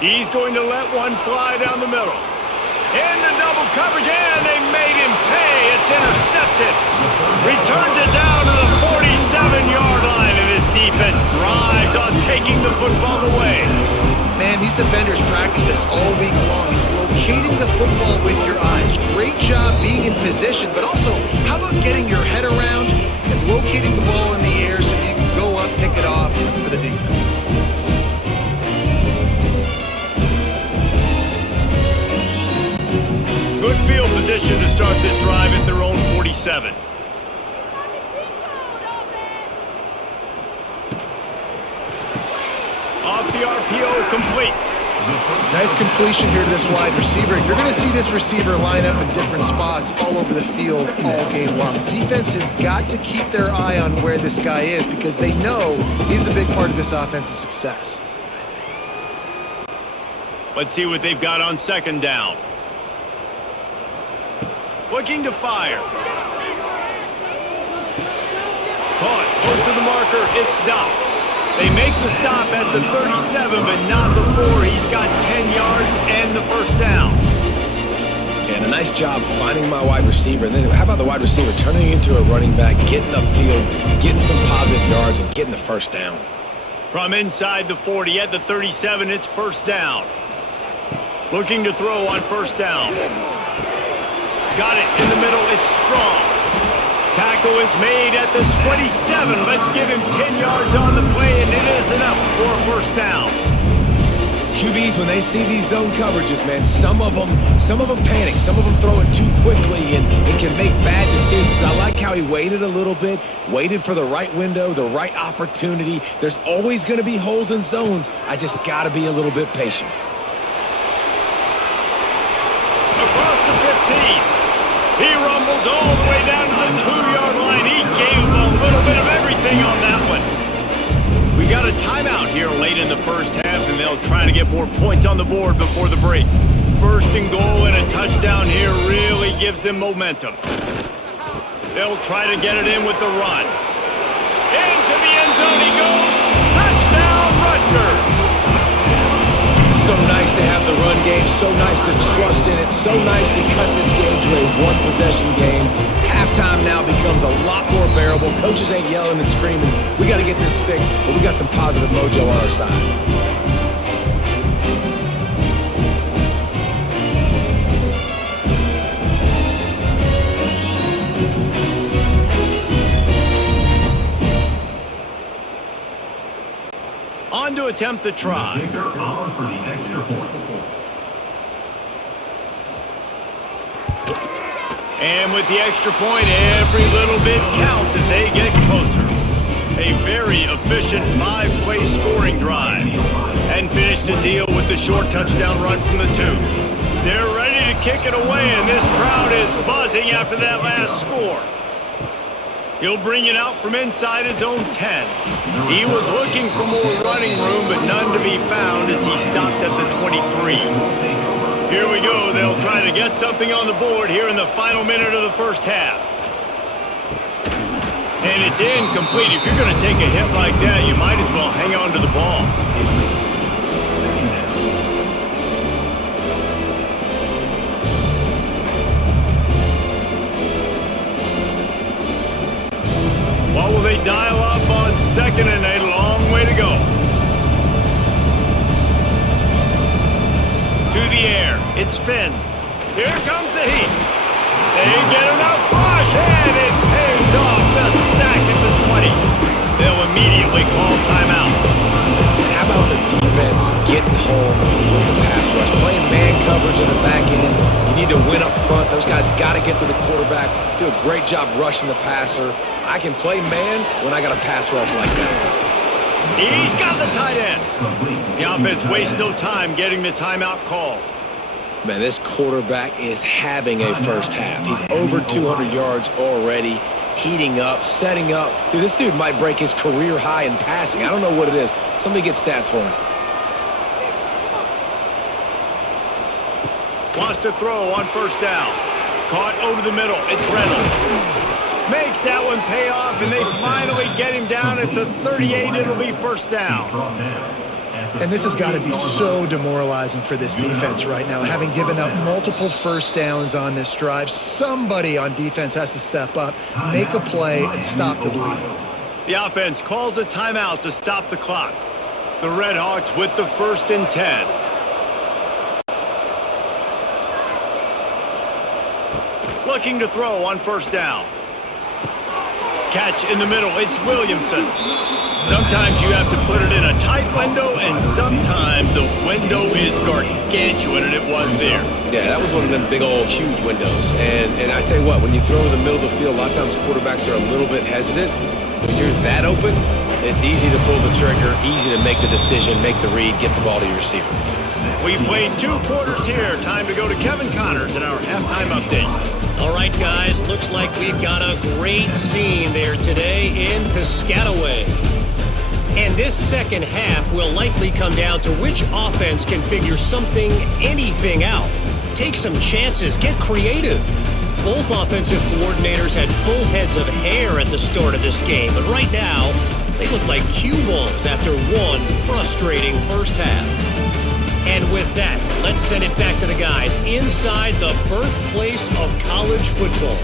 He's going to let one fly down the middle. Into double coverage, and they made him pay. It's intercepted. Returns it down to the 47-yard line, and his defense thrives on taking the football away. Man, these defenders practice this all week long. It's locating the football with your eyes. Great job being in position, but also, how about getting your head around and locating the ball in the air so you can go up, pick it off for the defense. Good field position to start this drive at their own 47. Off the RPO, complete. Nice completion here to this wide receiver. You're going to see this receiver line up in different spots all over the field all game long. Defense has got to keep their eye on where this guy is because they know he's a big part of this offense's success. Let's see what they've got on second down. Looking to fire. Caught close to the marker. It's Duff. They make the stop at the 37, but not before he's got 10 yards and the first down. And a nice job finding my wide receiver. And then how about the wide receiver turning into a running back, getting upfield, getting some positive yards, and getting the first down. From inside the 40 at the 37, it's first down. Looking to throw on first down. Got it in the middle. It's strong. Tackle is made at the 27. Let's give him 10 yards on the play, and it is enough for a first down. QBs, when they see these zone coverages, man, some of them panic. Some of them throw it too quickly and can make bad decisions. I like how he waited a little bit, waited for the right window, the right opportunity. There's always going to be holes in zones. I just got to be a little bit patient. Across the 15. He rumbles all the way down to the 2-yard line. He gave him a little bit of everything on that one. We got a timeout here late in the first half, and they'll try to get more points on the board before the break. First and goal and a touchdown here really gives them momentum. They'll try to get it in with the run. Into the end zone he goes. Touchdown, Rutgers. So nice to have the run game, so nice to trust in it, so nice to cut this game to a one-possession game. Halftime now becomes a lot more bearable. Coaches ain't yelling and screaming. We got to get this fixed, but we got some positive mojo on our side. On to attempt the try. Kicker on for the extra point. And with the extra point, every little bit counts as they get closer. A very efficient 5-play scoring drive. And finish the deal with the short touchdown run from the 2. They're ready to kick it away, and this crowd is buzzing after that last score. He'll bring it out from inside his own 10. He was looking for more running room, but none to be found as he stopped at the 23. Here we go. They'll try to get something on the board here in the final minute of the first half. And it's incomplete. If you're going to take a hit like that, you might as well hang on to the ball. What will they dial up on second and a long way to go? To the air. It's Finn. Here comes the heat. They get enough rush, and it pays off. The sack at the 20. They'll immediately call timeout. And how about the defense getting home with the pass rush? Playing man coverage in the back end. You need to win up front. Those guys got to get to the quarterback. Do a great job rushing the passer. I can play man when I got a pass rush like that. He's got the tight end. The offense wastes no time getting the timeout called. Man, this quarterback is having a first half. He's over 200 yards already, heating up, setting up. Dude, this dude might break his career high in passing. I don't know what it is. Somebody get stats for me. Wants to throw on first down. Caught over the middle. It's Reynolds. Makes that one pay off, and they finally get him down at the 38. It'll be first down. And this has got to be so demoralizing for this defense right now. Having given up multiple first downs on this drive, somebody on defense has to step up, make a play, and stop the bleeding. The offense calls a timeout to stop the clock. The Red Hawks with the 1st and 10. Looking to throw on first down. Catch in the middle. It's Williamson. Sometimes you have to put it in a tight window, and sometimes the window is gargantuan, and it was there. Yeah, that was one of them big old huge windows. And I tell you what, when you throw in the middle of the field, a lot of times quarterbacks are a little bit hesitant. When you're that open, it's easy to pull the trigger, easy to make the decision, make the read, get the ball to your receiver. We've played 2 quarters here. Time to go to Kevin Connors in our halftime update. All right, guys, looks like we've got a great scene there today in Piscataway. And this second half will likely come down to which offense can figure something, anything out. Take some chances, get creative. Both offensive coordinators had full heads of hair at the start of this game, but right now, they look like cue balls after one frustrating first half. And with that, let's send it back to the guys inside the birthplace of college football.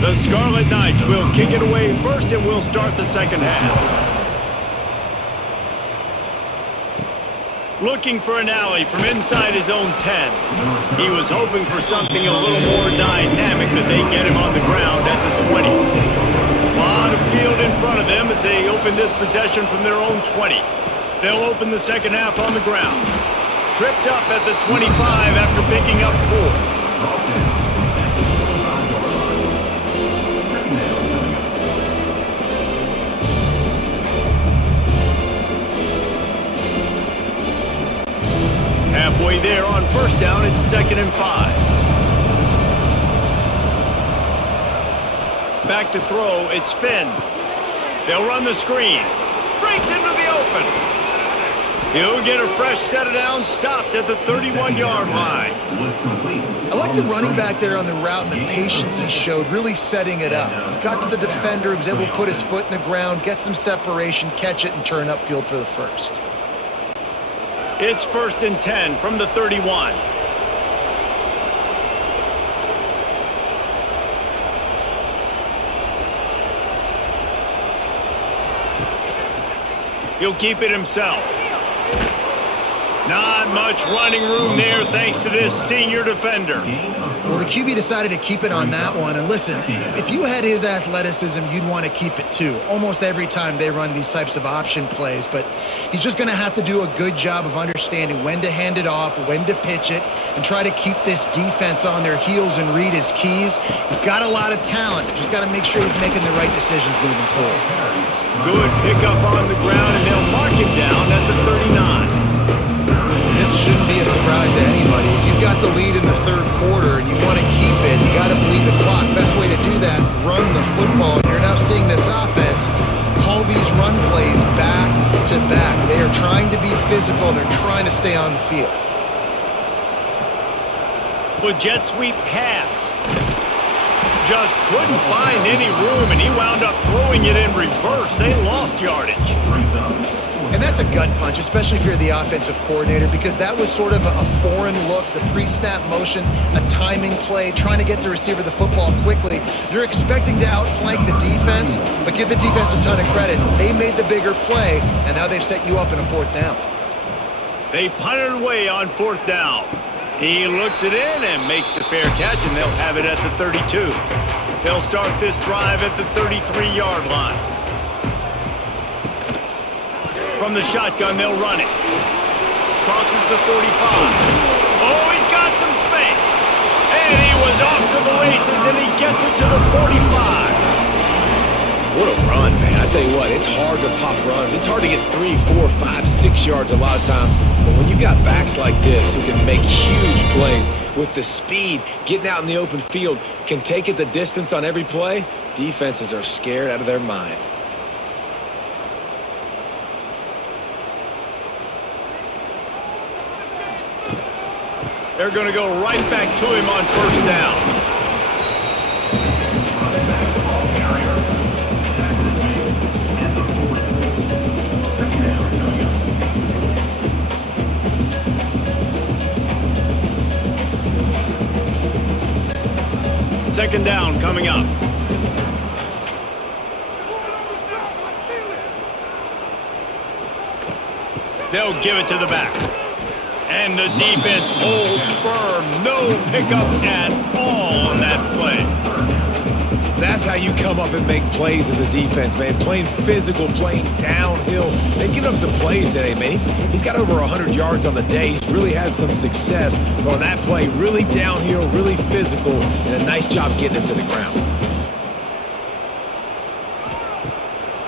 The Scarlet Knights will kick it away first, and we'll start the second half. Looking for an alley from inside his own 10. He was hoping for something a little more dynamic, that they get him on the ground at the 20. A lot of field in front of them as they open this possession from their own 20. They'll open the second half on the ground. Tripped up at the 25 after picking up 4. Halfway there on first down, it's 2nd and 5. Back to throw, it's Finn. They'll run the screen. Breaks into the open. He'll get a fresh set of downs, stopped at the 31-yard line. I like the running back there on the route and the patience he showed, really setting it up. He got to the defender, he was able to put his foot in the ground, get some separation, catch it, and turn upfield for the first. It's 1st and 10 from the 31. He'll keep it himself. Not much running room there thanks to this senior defender. Well, the QB decided to keep it on that one. And listen, if you had his athleticism, you'd want to keep it too. Almost every time they run these types of option plays. But he's just going to have to do a good job of understanding when to hand it off, when to pitch it, and try to keep this defense on their heels and read his keys. He's got a lot of talent. Just got to make sure he's making the right decisions moving forward. Good pickup on the ground, and they'll mark him down at the 39. This shouldn't be a surprise to anybody. If you've got the lead in the third quarter and you want to keep it, you got to bleed the clock. Best way to do that, run the football. And you're now seeing this offense call these run plays back to back. They are trying to be physical. They're trying to stay on the field. Well, jet sweep pass. Just couldn't find any room, and he wound up throwing it in reverse. They lost yardage. And that's a gut punch, especially if you're the offensive coordinator, because that was sort of a foreign look, the pre-snap motion, a timing play, trying to get the receiver the football quickly. You're expecting to outflank the defense, but give the defense a ton of credit. They made the bigger play, and now they've set you up in a 4th down. They punted away on 4th down. He looks it in and makes the fair catch, and they'll have it at the 32. They'll start this drive at the 33-yard line. From the shotgun, they'll run it. Crosses the 45. Oh, he's got some space. And he was off to the races, and he gets it to the 45. What a run, man. I tell you what, it's hard to pop runs. It's hard to get 3, 4, 5, 6 yards a lot of times. But when you got backs like this who can make huge plays with the speed, getting out in the open field, can take it the distance on every play, defenses are scared out of their mind. They're going to go right back to him on 1st down. Second down coming up. They'll give it to the back. And the defense holds firm. No pickup at all on that play. That's how you come up and make plays as a defense, man. Playing physical, playing downhill. They give him some plays today, man. He's got over 100 yards on the day. He's really had some success. But on that play, really downhill, really physical, and a nice job getting him to the ground.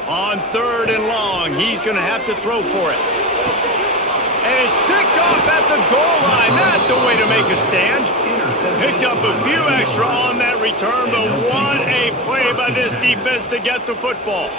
On 3rd and long, he's going to have to throw for it. And it's picked off at the goal line. That's a way to make a stand. Picked up a few extra on that return, but what a play by this defense to get the football.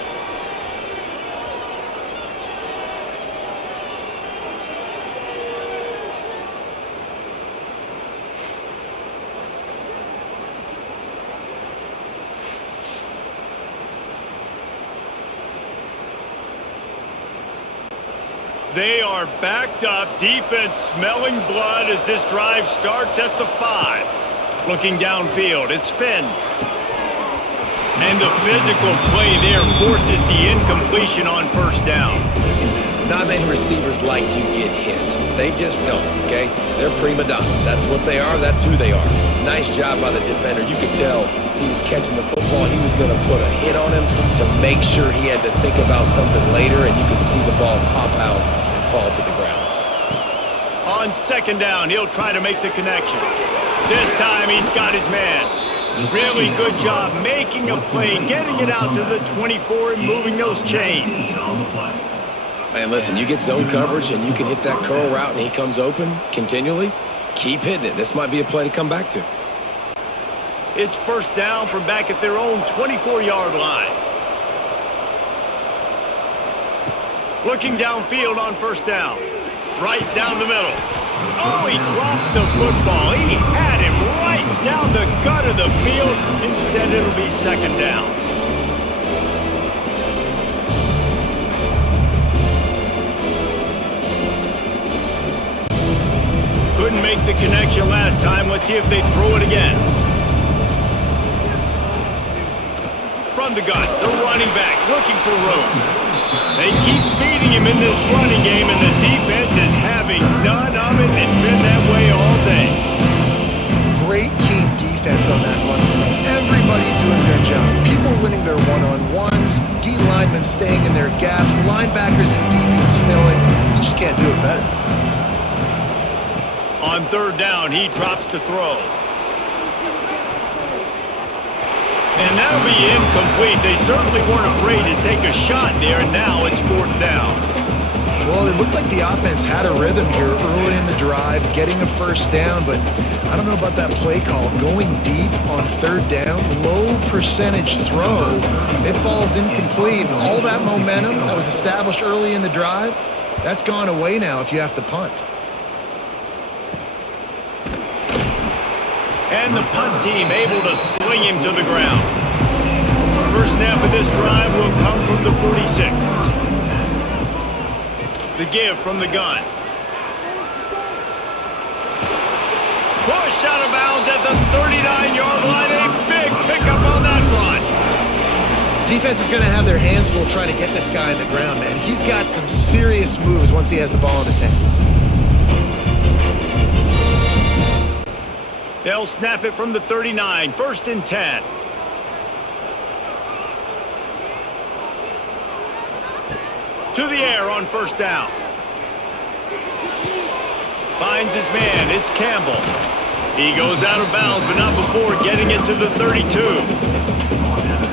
They are backed up, defense smelling blood as this drive starts at the 5. Looking downfield, it's Finn. And the physical play there forces the incompletion on 1st down. Not many receivers like to get hit. They just don't, okay? They're prima donnas. That's what they are. That's who they are. Nice job by the defender. You could tell he was catching the football. He was going to put a hit on him to make sure he had to think about something later, and you could see the ball pop out and fall to the ground. On 2nd down, he'll try to make the connection. This time he's got his man. Really good job making a play, getting it out to the 24 and moving those chains. Man, listen, you get zone coverage and you can hit that curl route and he comes open continually, keep hitting it. This might be a play to come back to. It's 1st down from back at their own 24-yard line. Looking downfield on 1st down. Right down the middle. Oh, he drops the football. He had him right down the gut of the field. Instead, it'll be 2nd down. Couldn't make the connection last time. Let's see if they throw it again. From the gun, the running back looking for room. They keep feeding him in this running game, and the defense is having none of it. It's been that way all day. Great team defense on that run play. Everybody doing their job. People winning their one-on-ones, D linemen staying in their gaps, linebackers and DBs filling. You just can't do it better. On 3rd down, he drops to throw. And that'll be incomplete. They certainly weren't afraid to take a shot there, and now it's 4th down. Well, it looked like the offense had a rhythm here early in the drive, getting a 1st down, but I don't know about that play call. Going deep on 3rd down, low percentage throw, it falls incomplete. And all that momentum that was established early in the drive, that's gone away now if you have to punt. And the punt team able to sling him to the ground. First snap of this drive will come from the 46. The give from the gun. Pushed out of bounds at the 39-yard line. A big pickup on that run. Defense is going to have their hands full trying to get this guy in the ground, man. He's got some serious moves once he has the ball in his hands. They'll snap it from the 39, 1st and 10. To the air on 1st down. Finds his man, it's Campbell. He goes out of bounds, but not before getting it to the 32.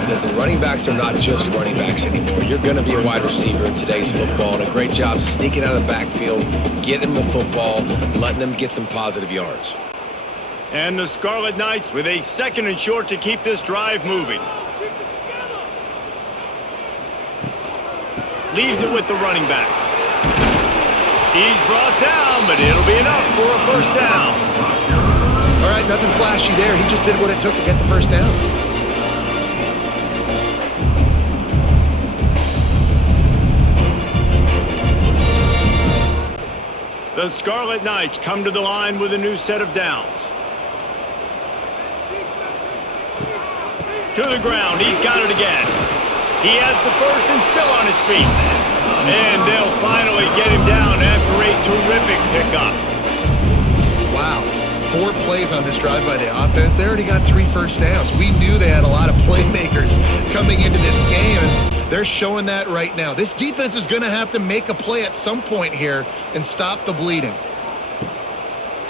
Listen, running backs are not just running backs anymore. You're going to be a wide receiver in today's football, and a great job sneaking out of the backfield, getting the football, letting them get some positive yards. And the Scarlet Knights with a 2nd and short to keep this drive moving. Leaves it with the running back. He's brought down, but it'll be enough for a 1st down. All right, nothing flashy there. He just did what it took to get the 1st down. The Scarlet Knights come to the line with a new set of downs. To the ground, he's got it again. He has the 1st and still on his feet. And they'll finally get him down after a terrific pickup. Wow. 4 plays on this drive by the offense. They already got 3 first downs. We knew they had a lot of playmakers coming into this game, and they're showing that right now. This defense is going to have to make a play at some point here and stop the bleeding.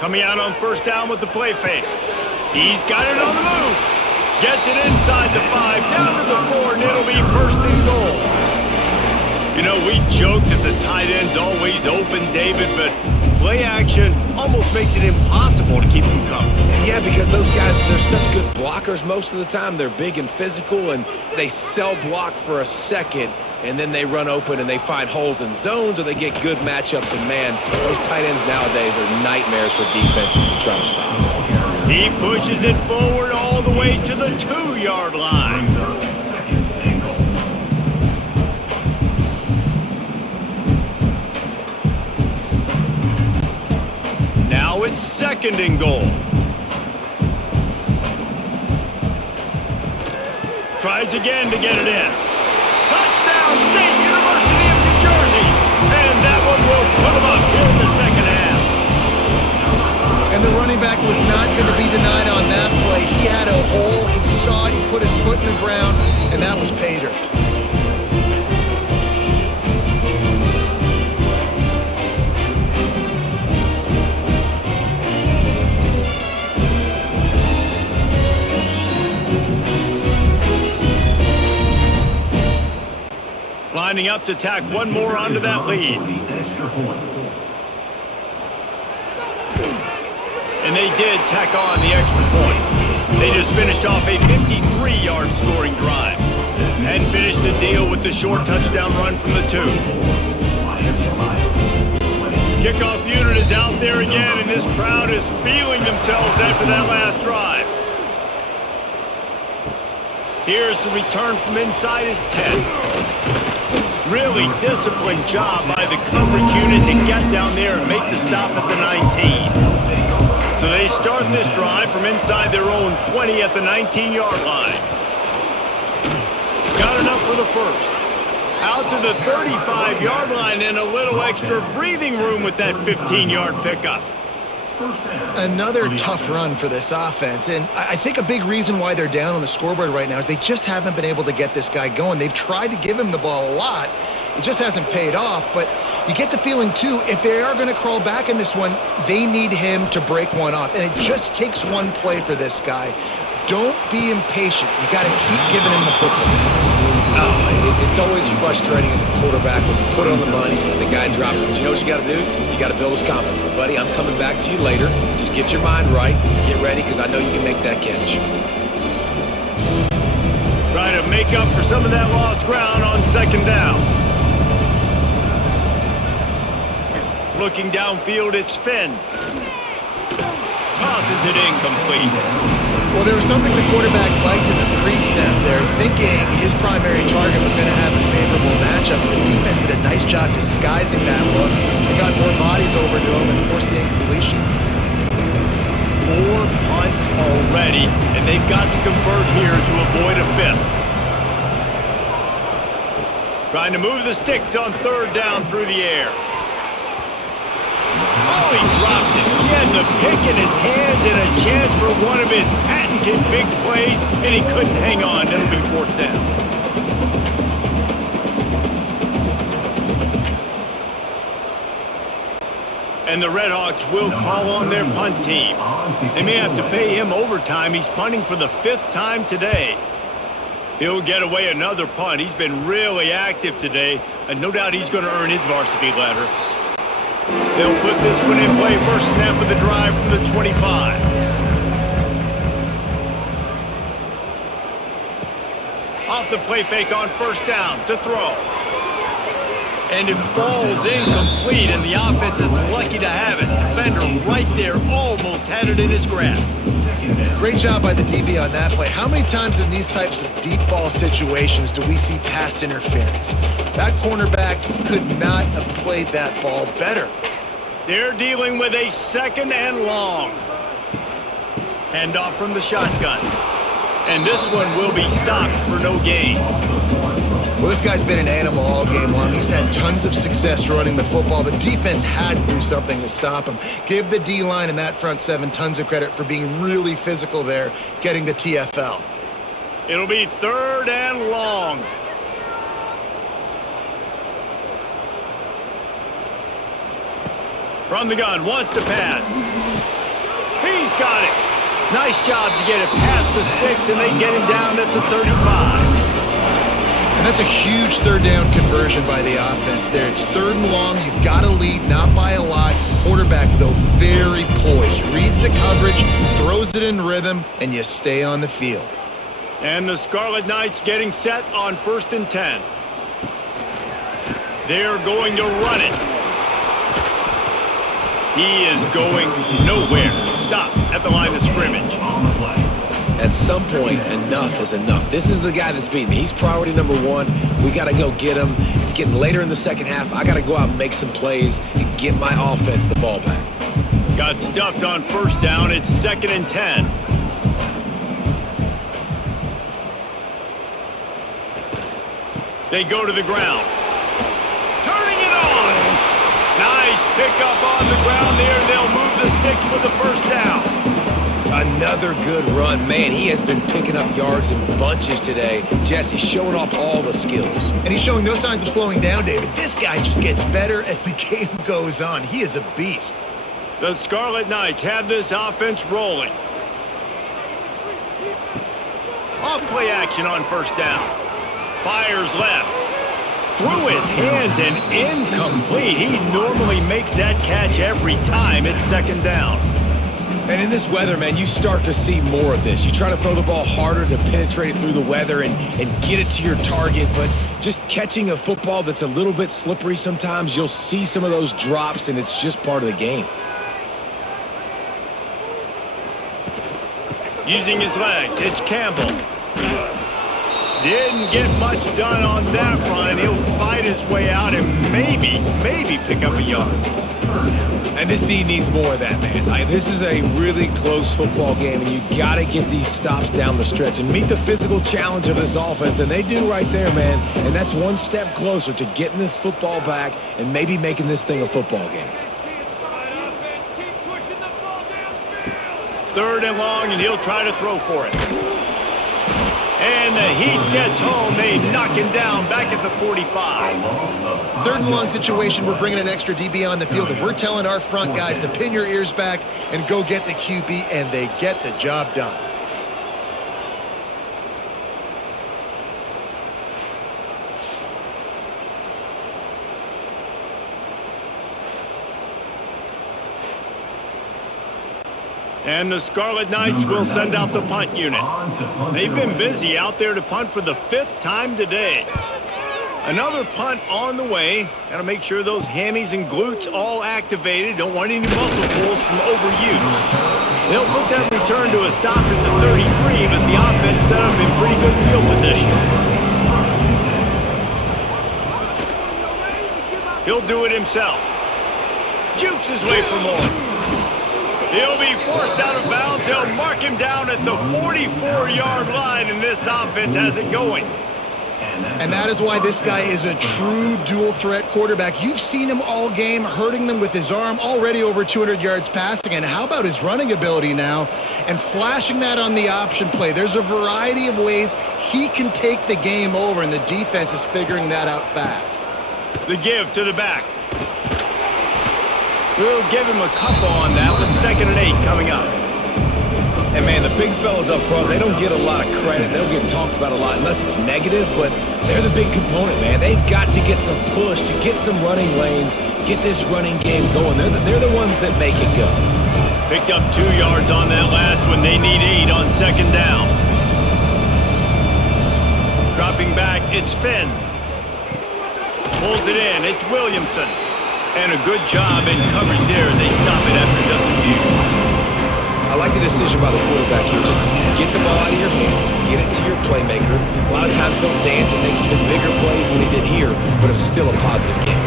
Coming out on first down with the play fake. He's got it on the move. Gets it inside the 5, down to the 4, and it'll be first and goal. You know, we joke that the tight end's always open, David, but play action almost makes it impossible to keep them covered. And yeah, because those guys, they're such good blockers most of the time. They're big and physical, and they sell block for a second, and then they run open and they find holes in zones, or they get good matchups. And, man, those tight ends nowadays are nightmares for defenses to try to stop. He pushes it forward all the way to the 2-yard line. Now it's second and goal. Tries again to get it in. Touchdown, State University of New Jersey. And that one will put them up here in the second half. And the running back was not going to be denied on that play. He had a hole. He saw it. He put his foot in the ground, and that was pay dirt. Lining up to tack one more onto that lead. And they did tack on the extra point. They just finished off a 53-yard scoring drive and finished the deal with the short touchdown run from the 2. Kickoff unit is out there again, and this crowd is feeling themselves after that last drive. Here's the return from inside his 10. Really disciplined job by the coverage unit to get down there and make the stop at the 19. So they start this drive from inside their own 20 at the 19-yard line. Got enough for the first. Out to the 35-yard line and a little extra breathing room with that 15-yard pickup. Another tough run for this offense, and I think a big reason why they're down on the scoreboard right now is they just haven't been able to get this guy going. They've tried to give him the ball a lot. It just hasn't paid off, but you get the feeling, too, if they are going to crawl back in this one, they need him to break one off, and it just takes one play for this guy. Don't be impatient. You got to keep giving him the football. Oh, it's always frustrating as a quarterback when you put it on the money and the guy drops it. But you know what you got to do? You got to build his confidence. Buddy, I'm coming back to you later. Just get your mind right. Get ready, because I know you can make that catch. Trying to make up for some of that lost ground on second down. Looking downfield, it's Finn. Tosses it incomplete. Well, there was something the quarterback liked in the pre-snap there, thinking his primary target was going to have a favorable matchup, but the defense did a nice job disguising that look. They got more bodies over to him and forced the incompletion. 4 punts already, and they've got to convert here to avoid a 5th. Trying to move the sticks on third down through the air. Oh, he dropped it. He had the pick in his hands and a chance for one of his patented big plays, and he couldn't hang on. It'll be 4th down. And the Redhawks will call on their punt team. They may have to pay him overtime. He's punting for the 5th time today. He'll get away another punt. He's been really active today, and no doubt he's going to earn his varsity letter. They'll put this one in play. First snap of the drive from the 25. Off the play fake on first down to throw. And it falls incomplete, and the offense is lucky to have it. Defender right there almost had it in his grasp. Great job by the DB on that play. How many times in these types of deep ball situations do we see pass interference? That cornerback could not have played that ball better. They're dealing with a 2nd and long. Handoff from the shotgun. And this one will be stopped for no gain. Well, this guy's been an animal all game long. He's had tons of success running the football. The defense had to do something to stop him. Give the D-line and that front seven tons of credit for being really physical there, getting the TFL. It'll be 3rd and long. From the gun, wants to pass. He's got it. Nice job to get it past the sticks, and they get him down at the 35. And that's a huge 3rd down conversion by the offense there. It's 3rd and long. You've got to lead, not by a lot. Quarterback, though, very poised. Reads the coverage, throws it in rhythm, and you stay on the field. And the Scarlet Knights getting set on 1st and 10. They're going to run it. He is going nowhere. Stop at the line of scrimmage. At some point, enough is enough. This is the guy that's beating me. He's priority number 1. We got to go get him. It's getting later in the second half. I got to go out and make some plays and get my offense the ball back. Got stuffed on 1st down. It's 2nd and 10. They go to the ground. Turning it on. Nice pickup on the ground there. They'll move the sticks with the 1st down. Another good run. Man, he has been picking up yards in bunches today. Jesse's showing off all the skills. And he's showing no signs of slowing down, David. This guy just gets better as the game goes on. He is a beast. The Scarlet Knights have this offense rolling. Off play action on 1st down. Fires left. Through his hands and incomplete. He normally makes that catch every time. It's 2nd down. And in this weather, man, you start to see more of this. You try to throw the ball harder to penetrate it through the weather and get it to your target, but just catching a football that's a little bit slippery sometimes, you'll see some of those drops, and it's just part of the game. Using his legs, it's Campbell. Didn't get much done on that run. He'll fight his way out and maybe pick up a yard. And this D needs more of that, man. This is a really close football game, and you got to get these stops down the stretch and meet the physical challenge of this offense, and they do right there, man. And that's one step closer to getting this football back and maybe making this thing a football game. 3rd and long, and he'll try to throw for it. And the heat gets home. They knock him down back at the 45. 3rd and long situation. We're bringing an extra DB on the field, and we're telling our front guys to pin your ears back and go get the QB, and they get the job done. And the Scarlet Knights will send out the punt unit. They've been busy out there to punt for the 5th time today. Another punt on the way. Got to make sure those hammies and glutes all activated. Don't want any muscle pulls from overuse. They'll put that return to a stop at the 33, but the offense set up in pretty good field position. He'll do it himself. Jukes his way for more. He'll be forced out of bounds. They'll mark him down at the 44-yard line, and this offense has it going. And that is why this guy is a true dual-threat quarterback. You've seen him all game, hurting them with his arm, already over 200 yards passing. And how about his running ability now and flashing that on the option play? There's a variety of ways he can take the game over, and the defense is figuring that out fast. The give to the back. We'll give him a couple on that with 2nd and 8 coming up. And, man, the big fellas up front, they don't get a lot of credit. They don't get talked about a lot unless it's negative, but they're the big component, man. They've got to get some push, to get some running lanes, get this running game going. They're the ones that make it go. Picked up 2 yards on that last one. They need 8 on 2nd down. Dropping back, it's Finn. Pulls it in, it's Williamson. And a good job in coverage there as they stop it after just a few. I like the decision by the quarterback here. Just get the ball out of your hands, get it to your playmaker. A lot of times he'll dance and make even bigger plays than he did here, but it was still a positive game.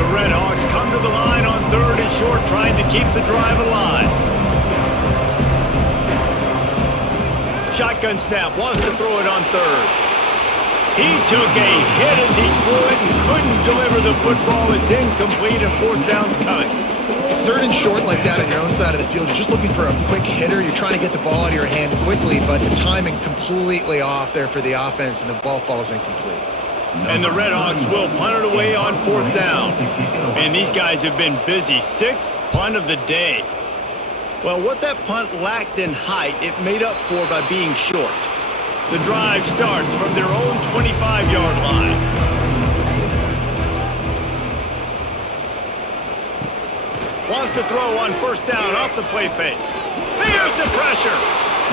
The Red Hawks come to the line on 3rd and short, trying to keep the drive alive. Shotgun snap, wants to throw it on 3rd. He took a hit as he threw it and couldn't deliver the football. It's incomplete and fourth down's coming. Third and short like that on your own side of the field, you're just looking for a quick hitter. You're trying to get the ball out of your hand quickly, but the timing completely off there for the offense, and the ball falls incomplete. And the Redhawks will punt it away on fourth down. And these guys have been busy. Sixth punt of the day. Well, what that punt lacked in height, it made up for by being short. The drive starts from their own 25-yard line. Wants to throw on first down off the play fake. There's the pressure.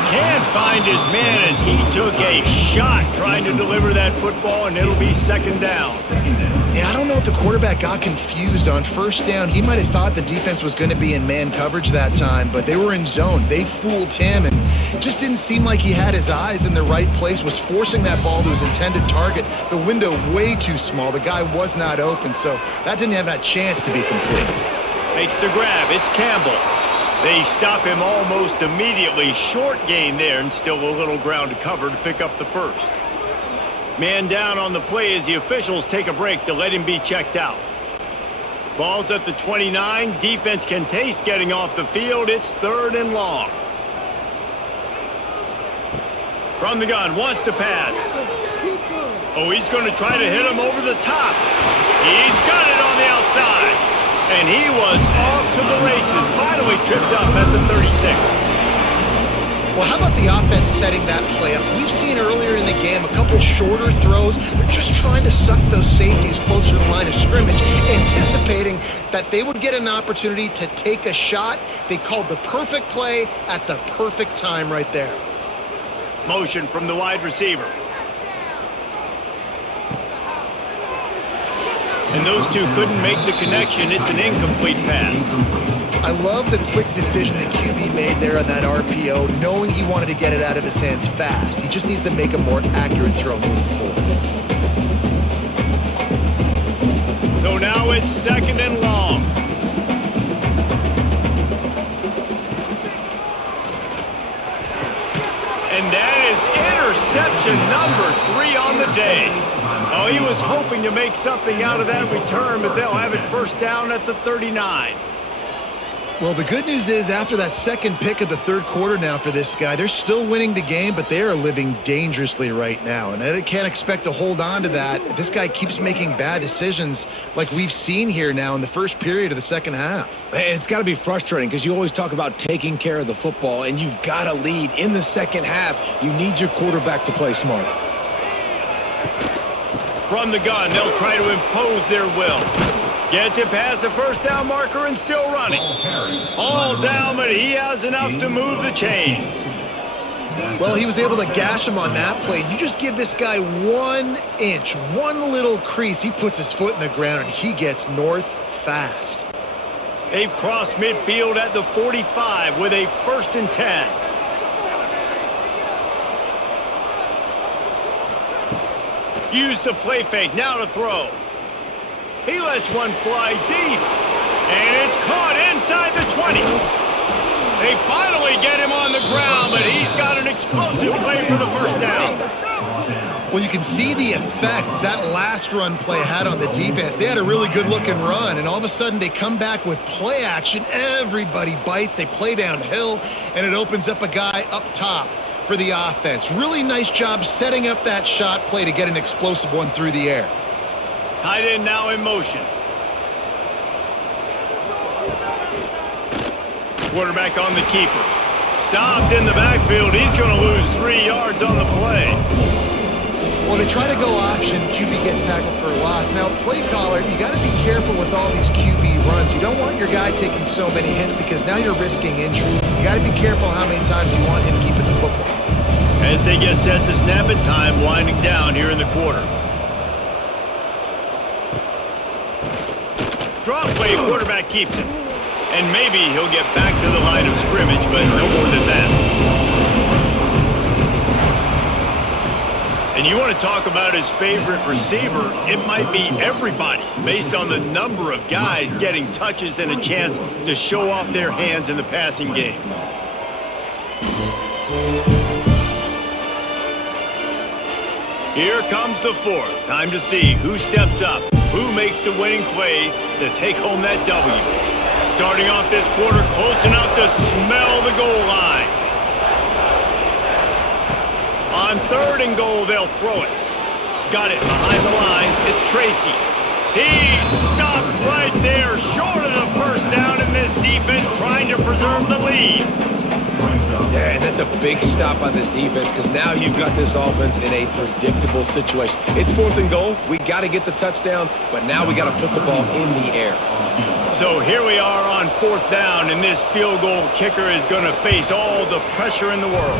Can't find his man as he took a shot trying to deliver that football, and it'll be second down. Yeah, I don't know if the quarterback got confused on first down. He might have thought the defense was going to be in man coverage that time, but they were in zone. They fooled him, and it just didn't seem like he had his eyes in the right place, was forcing that ball to his intended target. The window way too small. The guy was not open, so that didn't have that chance to be complete. Makes the grab. It's Campbell. They stop him almost immediately. Short gain there, and still a little ground to cover to pick up the first. Man down on the play as the officials take a break to let him be checked out. Ball's at the 29. Defense can taste getting off the field. It's third and long. From the gun, wants to pass. Oh, he's going to try to hit him over the top. He's got it on the outside. And he was off to the races, finally tripped up at the 36. Well, how about the offense setting that play up? We've seen earlier in the game a couple shorter throws. They're just trying to suck those safeties closer to the line of scrimmage, anticipating that they would get an opportunity to take a shot. They called the perfect play at the perfect time right there. Motion from the wide receiver. And those two couldn't make the connection. It's an incomplete pass. I love the quick decision that QB made there on that RPO, knowing he wanted to get it out of his hands fast. He just needs to make a more accurate throw moving forward. So now it's second and long. And that is interception number 3 on the day. Oh, he was hoping to make something out of that return, but they'll have it first down at the 39. Well, the good news is after that second pick of the third quarter now for this guy, they're still winning the game, but they are living dangerously right now. And they can't expect to hold on to that if this guy keeps making bad decisions like we've seen here now in the first period of the second half. And it's got to be frustrating because you always talk about taking care of the football, and you've got to lead in the second half. You need your quarterback to play smart. From the gun, they'll try to impose their will. Gets it past the first down marker and still running. All down, but he has enough to move the chains. Well, he was able to gash him on that play. You just give this guy 1 inch, one little crease, he puts his foot in the ground, and he gets north fast. They've crossed midfield at the 45 with a 1st and 10. Use the play fake, now to throw. He lets one fly deep. And it's caught inside the 20. They finally get him on the ground, but he's got an explosive play for the first down. Well, you can see the effect that last run play had on the defense. They had a really good-looking run, and all of a sudden they come back with play action. Everybody bites. They play downhill, and it opens up a guy up top for the offense. Really nice job setting up that shot play to get an explosive one through the air. Tight end now in motion. Quarterback on the keeper. Stopped in the backfield. He's going to lose 3 yards on the play. Well, they try to go option. QB gets tackled for a loss. Now, play caller, you got to be careful with all these QB runs. You don't want your guy taking so many hits because now you're risking injury. You got to be careful how many times you want him keeping the football. As they get set to snap it, time winding down here in the quarter. Drop play, quarterback keeps it. And maybe he'll get back to the line of scrimmage, but no more than that. And you want to talk about his favorite receiver, it might be everybody, based on the number of guys getting touches and a chance to show off their hands in the passing game. Here comes the fourth. Time to see who steps up, who makes the winning plays to take home that W. Starting off this quarter close enough to smell the goal line. On 3rd and goal, they'll throw it. Got it behind the line. It's Tracy. He's stopped right there, short of the first down, and this defense trying to preserve the lead. Yeah, and that's a big stop on this defense because now you've got this offense in a predictable situation. It's 4th and goal. We got to get the touchdown, but now we got to put the ball in the air. So here we are on 4th down, and this field goal kicker is going to face all the pressure in the world.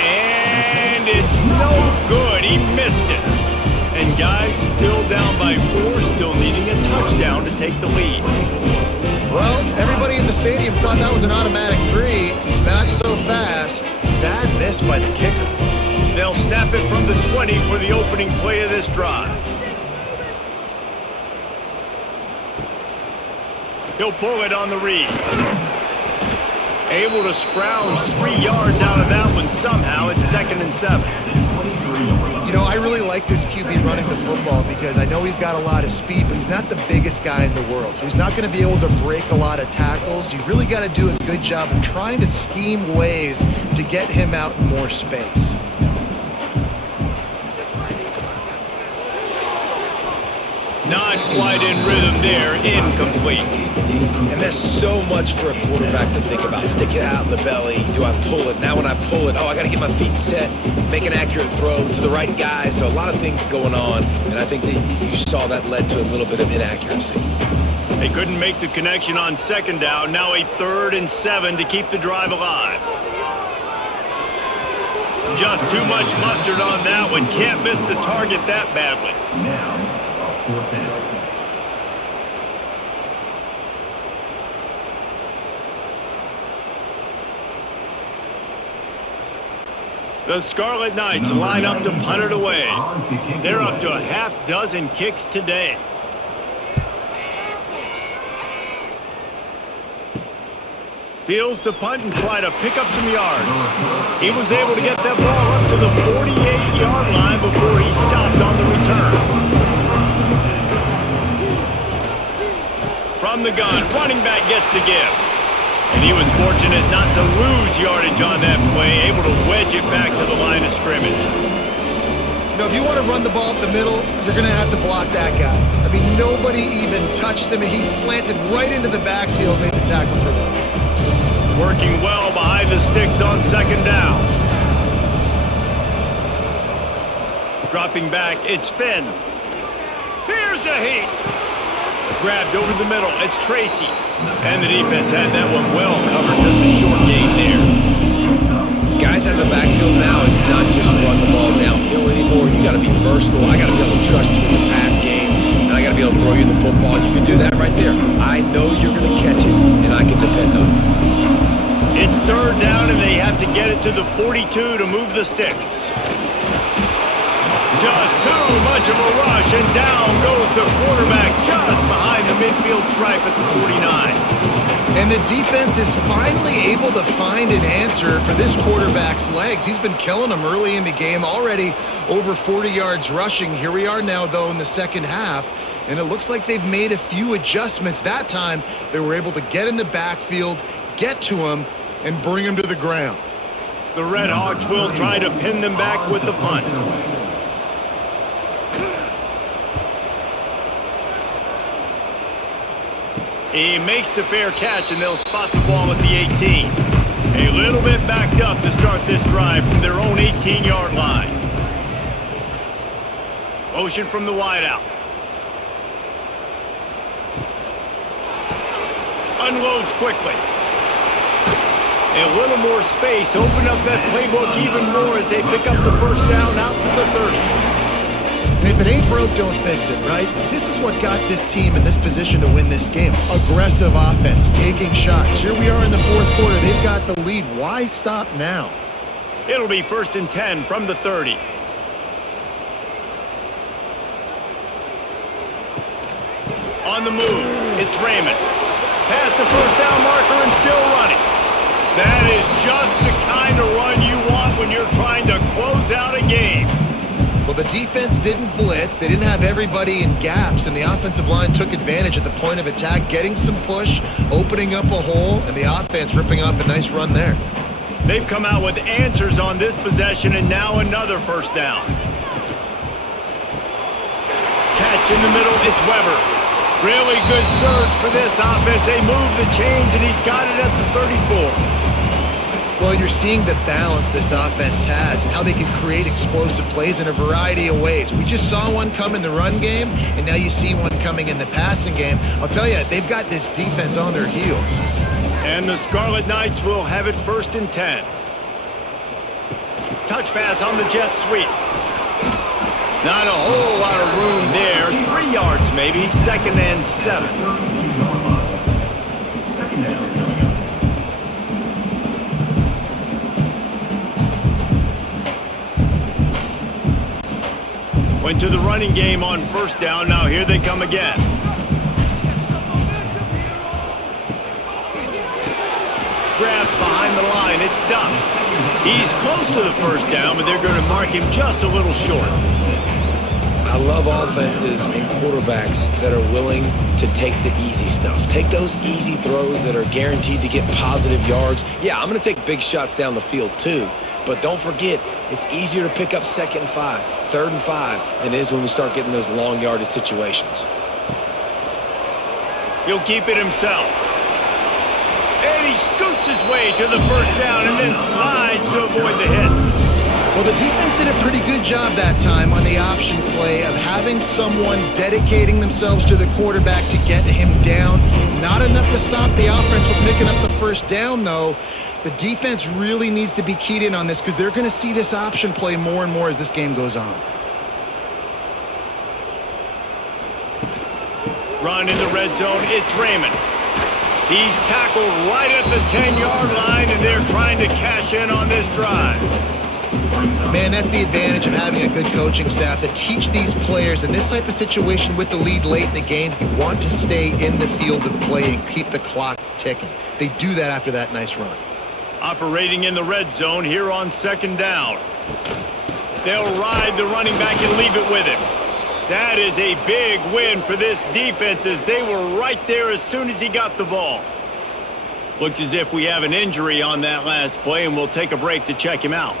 And it's no good. He missed it. And guys, still down by 4, still needing a touchdown to take the lead. Well, everybody in the stadium thought that was an automatic 3. Not so fast. Bad miss by the kicker. They'll snap it from the 20 for the opening play of this drive. He'll pull it on the read. Able to scrounge 3 yards out of that one somehow. It's 2nd and 7. You know, I really like this QB running the football because I know he's got a lot of speed, but he's not the biggest guy in the world. So he's not going to be able to break a lot of tackles. You really got to do a good job of trying to scheme ways to get him out in more space. Not quite in rhythm there. Incomplete. And there's so much for a quarterback to think about. Stick it out in the belly. Do I pull it? Now when I pull it, I got to get my feet set, make an accurate throw to the right guy. So a lot of things going on, and I think that you saw that led to a little bit of inaccuracy. They couldn't make the connection on 2nd down. Now a 3rd and 7 to keep the drive alive. Just too much mustard on that one. Can't miss the target that badly. Now, 4th down. The Scarlet Knights line up to punt it away. They're up to a half dozen kicks today. Fields to punt and try to pick up some yards. He was able to get that ball up to the 48-yard line before he stopped on the return. From the gun, running back gets the give. And he was fortunate not to lose yardage on that play, able to wedge it back to the line of scrimmage. You know, if you want to run the ball up the middle, you're going to have to block that guy. I mean, nobody even touched him, and he slanted right into the backfield, made the tackle for loss. Working well behind the sticks on 2nd down. Dropping back, it's Finn. Here's a heat. Grabbed over the middle, it's Tracy. And the defense had that one well covered, just a short gain there. Guys out of the backfield now, it's not just run the ball downhill anymore. You got to be versatile. I got to be able to trust you in the pass game, and I got to be able to throw you the football. You can do that right there. I know you're going to catch it, and I can depend on it. It's 3rd down, and they have to get it to the 42 to move the sticks. Just too much of a rush, and down goes the quarterback just behind the midfield stripe at the 49. And the defense is finally able to find an answer for this quarterback's legs. He's been killing them early in the game, already over 40 yards rushing. Here we are now, though, in the 2nd half, and it looks like they've made a few adjustments. That time, they were able to get in the backfield, get to him, and bring him to the ground. The Red Hawks will try to pin them back with the punt. He makes the fair catch, and they'll spot the ball at the 18. A little bit backed up to start this drive from their own 18-yard line. Motion from the wideout. Unloads quickly. A little more space. Open up that playbook even more as they pick up the 1st down out to the 30. And if it ain't broke, don't fix it, right? This is what got this team in this position to win this game. Aggressive offense, taking shots. Here we are in the 4th quarter. They've got the lead. Why stop now? It'll be 1st and 10 from the 30. On the move, it's Raymond. Past the 1st down marker and still running. That is just the kind of run you want when you're trying to close out a game. Well, the defense didn't blitz. They didn't have everybody in gaps, and the offensive line took advantage at the point of attack, getting some push, opening up a hole, and the offense ripping off a nice run there. They've come out with answers on this possession, and now another first down. Catch in the middle, it's Weber. Really good surge for this offense. They move the chains, and he's got it at the 34. Well, you're seeing the balance this offense has and how they can create explosive plays in a variety of ways. We just saw one come in the run game, and now you see one coming in the passing game. I'll tell you, they've got this defense on their heels. And the Scarlet Knights will have it 1st and 10. Touch pass on the jet sweep. Not a whole lot of room there. 3 yards maybe. 2nd and 7. Second down. Went to the running game on 1st down. Now here they come again. Grab behind the line. It's Duck. He's close to the 1st down, but they're going to mark him just a little short. I love offenses and quarterbacks that are willing to take the easy stuff. Take those easy throws that are guaranteed to get positive yards. Yeah, I'm going to take big shots down the field too. But don't forget, it's easier to pick up 2nd and 5, 3rd and 5 than it is when we start getting those long yardage situations. He'll keep it himself. And he scoots his way to the 1st down and then slides to avoid the hit. Well, the defense did a pretty good job that time on the option play of having someone dedicating themselves to the quarterback to get him down. Not enough to stop the offense from picking up the 1st down, though. The defense really needs to be keyed in on this because they're going to see this option play more and more as this game goes on. Run in the red zone, it's Raymond. He's tackled right at the 10-yard line, and they're trying to cash in on this drive. Man, that's the advantage of having a good coaching staff to teach these players in this type of situation with the lead late in the game. You want to stay in the field of play and keep the clock ticking. They do that after that nice run. Operating in the red zone here on 2nd down. They'll ride the running back and leave it with him. That is a big win for this defense as they were right there as soon as he got the ball. Looks as if we have an injury on that last play, and we'll take a break to check him out.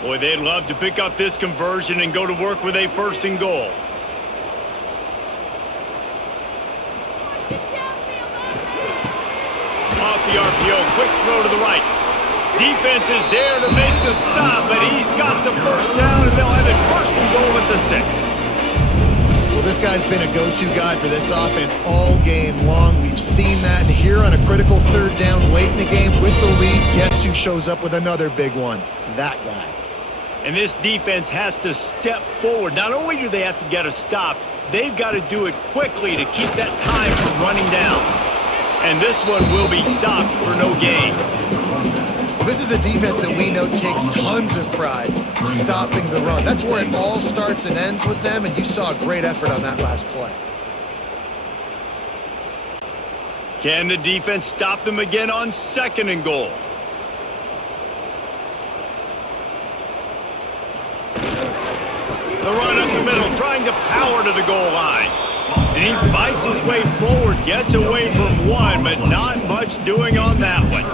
Boy, they'd love to pick up this conversion and go to work with a 1st and goal. Off the RPO, quick throw to the right. Defense is there to make the stop, but he's got the 1st down, and they'll have it 1st and goal at the 6. Well, this guy's been a go-to guy for this offense all game long. We've seen that, and here on a critical 3rd down late in the game with the lead, guess who shows up with another big one? That guy. And this defense has to step forward. Not only do they have to get a stop, they've got to do it quickly to keep that time from running down. And this one will be stopped for no gain. Well, this is a defense that we know takes tons of pride stopping the run. That's where it all starts and ends with them, and you saw a great effort on that last play. Can the defense stop them again on 2nd and goal? The run up the middle, trying to power to the goal line. And he fights his way forward, gets away from one, but not much doing on that one.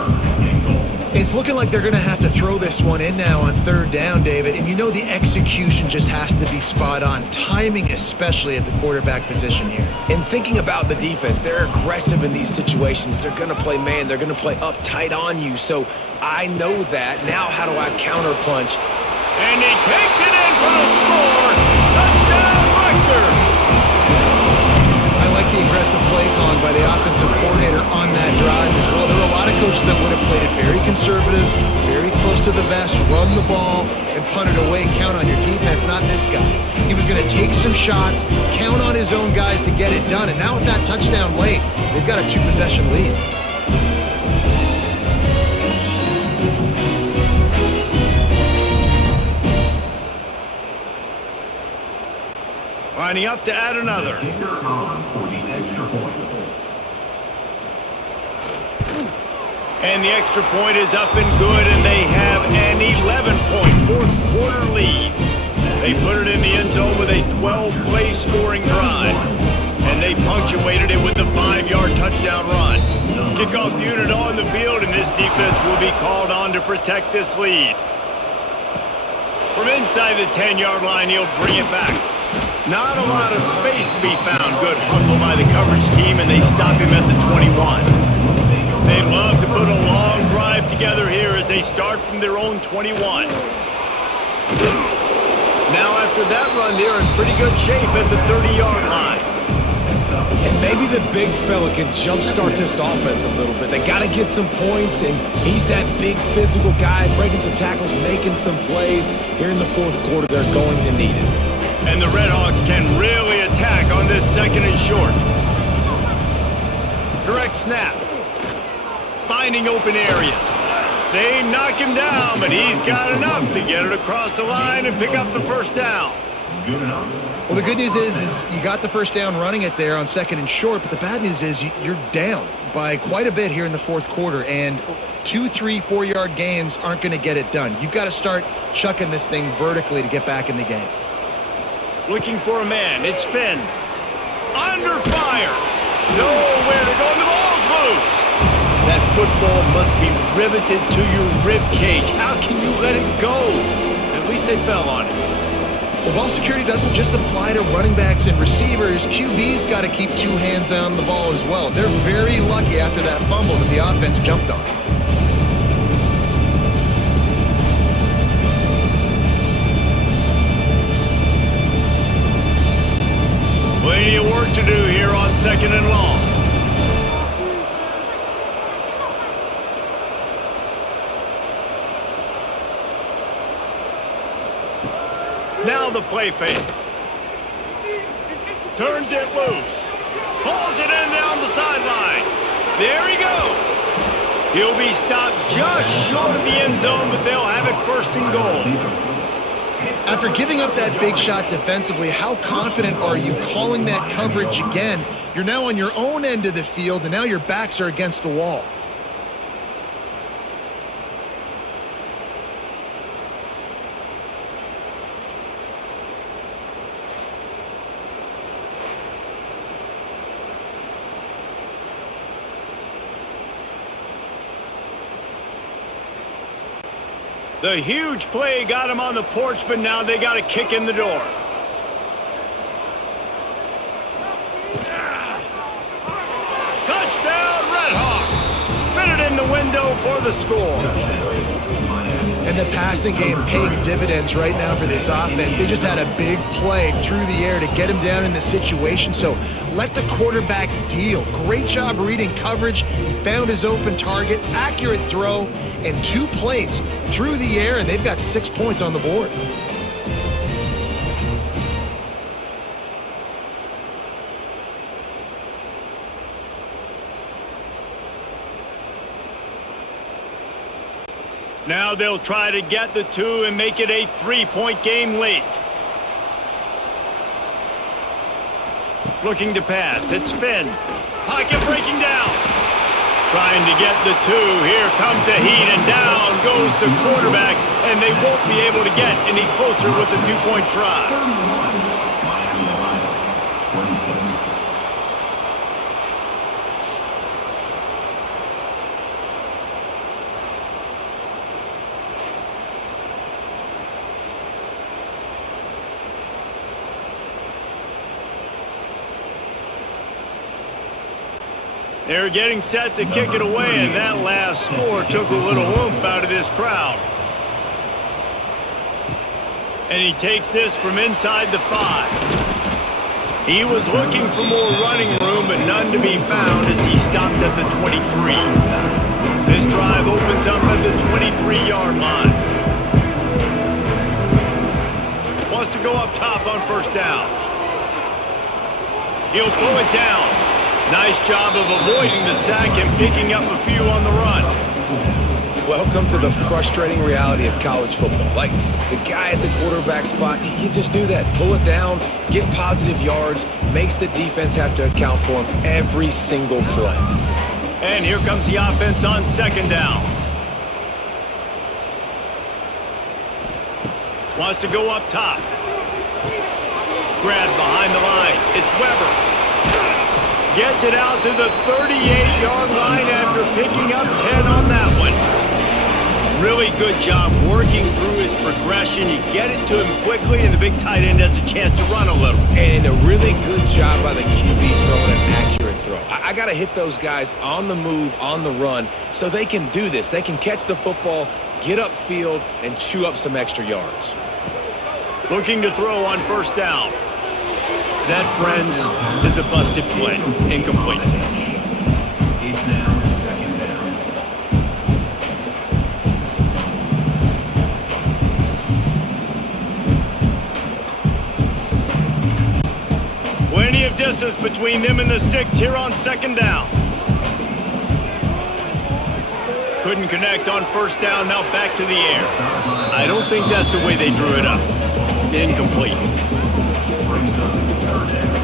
It's looking like they're going to have to throw this one in now on 3rd down, David. And you know the execution just has to be spot on. Timing, especially at the quarterback position here. And thinking about the defense, they're aggressive in these situations. They're going to play man. They're going to play uptight on you. So I know that. Now how do I counterpunch? And he takes it in for the score. Touchdown, Rutgers. I like the aggressive play calling by the offensive coordinator on that drive as well. There were a lot of coaches that would have played it very conservative, very close to the vest, run the ball, and punt it away, count on your defense, not this guy. He was going to take some shots, count on his own guys to get it done, and now with that touchdown late, they've got a 2-possession lead. Lining up to add another. Kicker on for the extra point. And the extra point is up and good, and they have an 11-point fourth quarter lead. They put it in the end zone with a 12-play scoring drive, and they punctuated it with a 5-yard touchdown run. Kickoff unit on the field, and this defense will be called on to protect this lead. From inside the 10-yard line, he'll bring it back. Not a lot of space to be found. Good hustle by the coverage team, and they stop him at the 21. They love to put a long drive together here as they start from their own 21. Now after that run, they're in pretty good shape at the 30-yard line. And maybe the big fella can jumpstart this offense a little bit. They got to get some points, and he's that big physical guy, breaking some tackles, making some plays. Here in the fourth quarter, they're going to need it. And the Redhawks can really attack on this second and short. Direct snap. Finding open areas. They knock him down, but he's got enough to get it across the line and pick up the first down. Well, the good news is you got the first down running it there on second and short, but the bad news is you're down by quite a bit here in the fourth quarter, and 2, 3, 4-yard gains aren't going to get it done. You've got to start chucking this thing vertically to get back in the game. Looking for a man. It's Finn. Under fire. Nowhere to go, and the ball's loose. That football must be riveted to your rib cage. How can you let it go? At least they fell on it. Well, ball security doesn't just apply to running backs and receivers. QB's got to keep 2 hands on the ball as well. They're very lucky after that fumble that the offense jumped on. Plenty of work to do here on second and long. Now the play fake. Turns it loose. Pulls it in down the sideline. There he goes. He'll be stopped just short of the end zone, but they'll have it first and goal. After giving up that big shot defensively, how confident are you calling that coverage again? You're now on your own end of the field, and now your backs are against the wall. The huge play got him on the porch, but now they got a kick in the door. Touchdown, Redhawks! Fitted in the window for the score. And the passing game paying dividends right now for this offense. They just had a big play through the air to get him down in the situation. So let the quarterback deal. Great job reading coverage. He found his open target, accurate throw, and 2 plays through the air, and they've got 6 points on the board. Now they'll try to get the 2 and make it a 3-point game late. Looking to pass. It's Finn. Pocket breaking down. Trying to get the 2. Here comes the heat, and down goes the quarterback, and they won't be able to get any closer with the 2-point try. They're getting set to kick it away, and that last score took a little oomph out of this crowd. And he takes this from inside the 5. He was looking for more running room, but none to be found as he stopped at the 23. This drive opens up at the 23-yard line. Wants to go up top on first down. He'll pull it down. Nice job of avoiding the sack and picking up a few on the run. Welcome to the frustrating reality of college football. Like, the guy at the quarterback spot, he can just do that. Pull it down, get positive yards, makes the defense have to account for him every single play. And here comes the offense on second down. Wants to go up top. Grab behind the line. It's Weber. Gets it out to the 38-yard line after picking up 10 on that one. Really good job working through his progression. You get it to him quickly, and the big tight end has a chance to run a little. And a really good job by the QB throwing an accurate throw. I got to hit those guys on the move, on the run, so they can do this. They can catch the football, get upfield, and chew up some extra yards. Looking to throw on first down. That, friends, is a busted play. Incomplete. It's now second down. Plenty of distance between them and the sticks here on second down. Couldn't connect on first down, now back to the air. I don't think that's the way they drew it up. Incomplete. Brings up third down.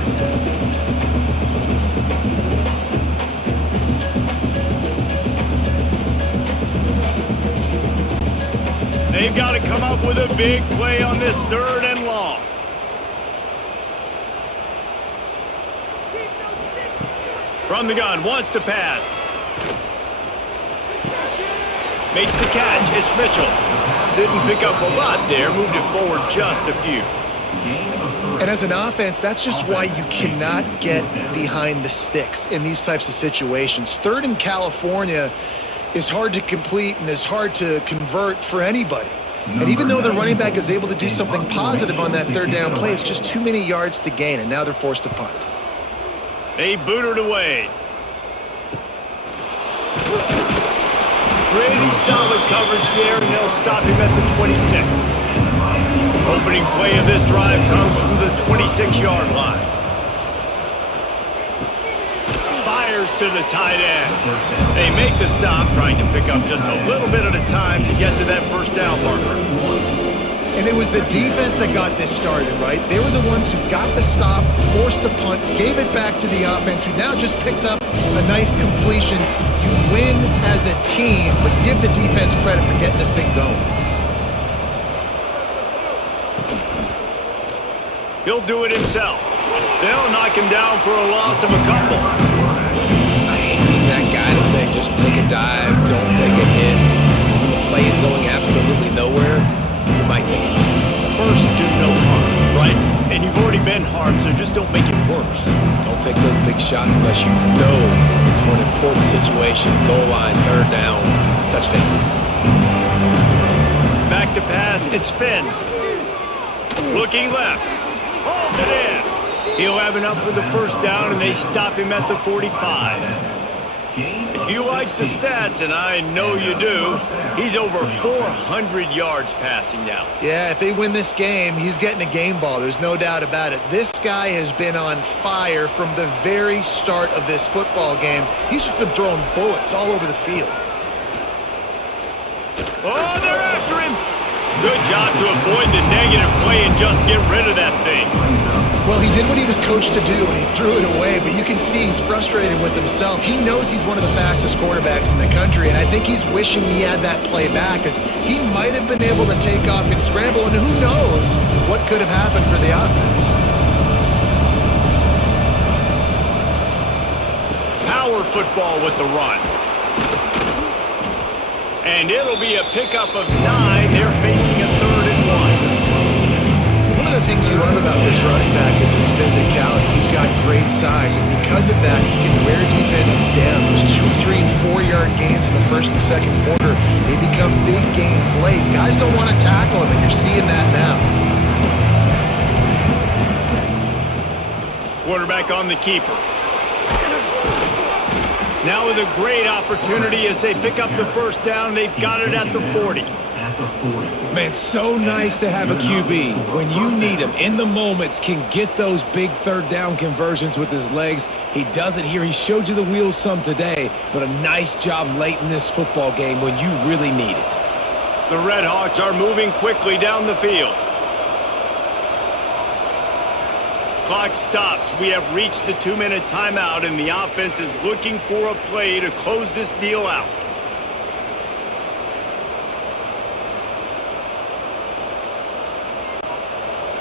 They've got to come up with a big play on this third and long. From the gun, wants to pass. Makes the catch. It's Mitchell. Didn't pick up a lot there. Moved it forward just a few. And as an offense, that's just why you cannot get behind the sticks in these types of situations. Third in California is hard to complete and is hard to convert for anybody. And even though the running back is able to do something positive on that third down play, it's just too many yards to gain, and now they're forced to punt. They boot it away. Pretty solid coverage there, and they'll stop him at the 26. Opening play of this drive comes from the 26-yard line. Fires to the tight end. They make the stop, trying to pick up just a little bit at a time to get to that first down marker. And it was the defense that got this started, right? They were the ones who got the stop, forced a punt, gave it back to the offense, who now just picked up a nice completion. You win as a team, but give the defense credit for getting this thing going. He'll do it himself. They'll knock him down for a loss of a couple. I hate being that guy to say just take a dive, don't take a hit. When the play is going absolutely nowhere, you might think about it. First, do no harm, right? And you've already been harmed, so just don't make it worse. Don't take those big shots unless you know it's for an important situation. Goal line, third down, touchdown. Back to pass, it's Finn. Looking left. Hauls it in. He'll have enough for the first down, and they stop him at the 45. If you like the stats, and I know you do, he's over 400 yards passing now. Yeah, if they win this game, he's getting a game ball. There's no doubt about it. This guy has been on fire from the very start of this football game. He's just been throwing bullets all over the field. Oh, they're after him. Good job to avoid the negative play and just get rid of that thing. Well, he did what he was coached to do, and he threw it away, but you can see he's frustrated with himself. He knows he's one of the fastest quarterbacks in the country, and I think he's wishing he had that play back, because he might have been able to take off and scramble, and who knows what could have happened for the offense. Power football with the run. And it'll be a pickup of 9. They're facing a 3rd and 1. One of the things you love about this running back is his physicality. He's got great size, and because of that, he can wear defenses down. Those 2, 3, and 4-yard gains in the first and second quarter, they become big gains late. Guys don't want to tackle him, and you're seeing that now. Quarterback on the keeper. Now with a great opportunity as they pick up the first down. They've got it at the 40. Man, so nice to have a QB. When you need him, in the moments, can get those big third down conversions with his legs. He does it here. He showed you the wheels some today, but a nice job late in this football game when you really need it. The Red Hawks are moving quickly down the field. Clock stops. We have reached the 2-minute timeout, and the offense is looking for a play to close this deal out.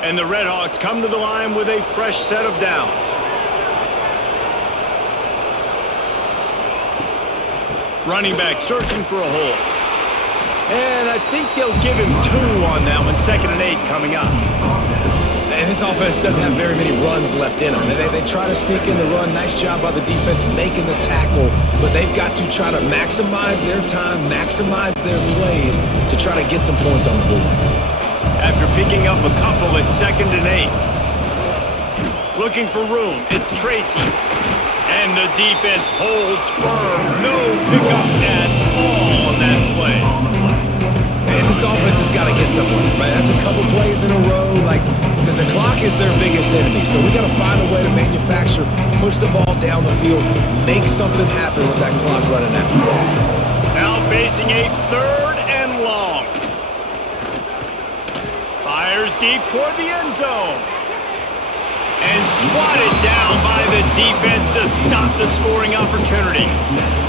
And the Redhawks come to the line with a fresh set of downs. Running back searching for a hole. And I think they'll give him 2 on that one. 2nd and 8 coming up. And this offense doesn't have very many runs left in them. They try to sneak in the run. Nice job by the defense making the tackle. But they've got to try to maximize their time, maximize their plays to try to get some points on the board. After picking up a couple at 2nd and 8. Looking for room. It's Tracy. And the defense holds firm. No pickup at all on that play. And this offense has got to get somewhere, right? That's a couple plays in a row. Like, the clock is their biggest enemy. So we got to find a way to manufacture, push the ball down the field, make something happen with that clock running out. Now facing a 3rd and long. Fires deep toward the end zone. And swatted down by the defense to stop the scoring opportunity.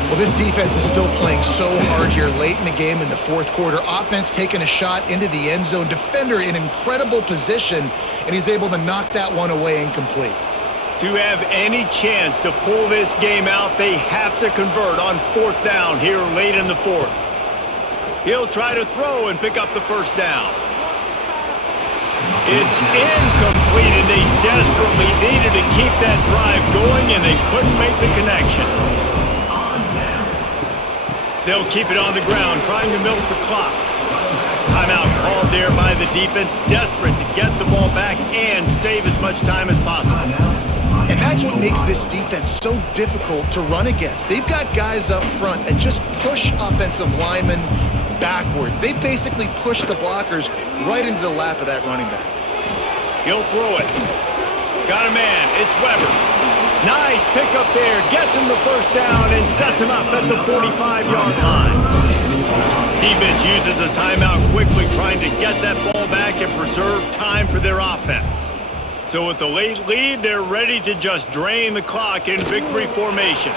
Well, this defense is still playing so hard here late in the game in the 4th quarter. Offense taking a shot into the end zone. Defender in incredible position, and he's able to knock that one away incomplete. To have any chance to pull this game out, they have to convert on 4th down here late in the 4th. He'll try to throw and pick up the 1st down. It's incomplete, and they desperately needed to keep that drive going, and they couldn't make the connection. They'll keep it on the ground, trying to milk the clock. Timeout called there by the defense, desperate to get the ball back and save as much time as possible. And that's what makes this defense so difficult to run against. They've got guys up front that just push offensive linemen backwards. They basically push the blockers right into the lap of that running back. He'll throw it. Got a man. It's Weber. Nice pickup there. Gets him the 1st down and sets him up at the 45-yard line. Defense uses a timeout quickly, trying to get that ball back and preserve time for their offense. So with the late lead, they're ready to just drain the clock in victory formation.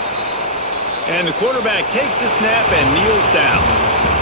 And the quarterback takes the snap and kneels down.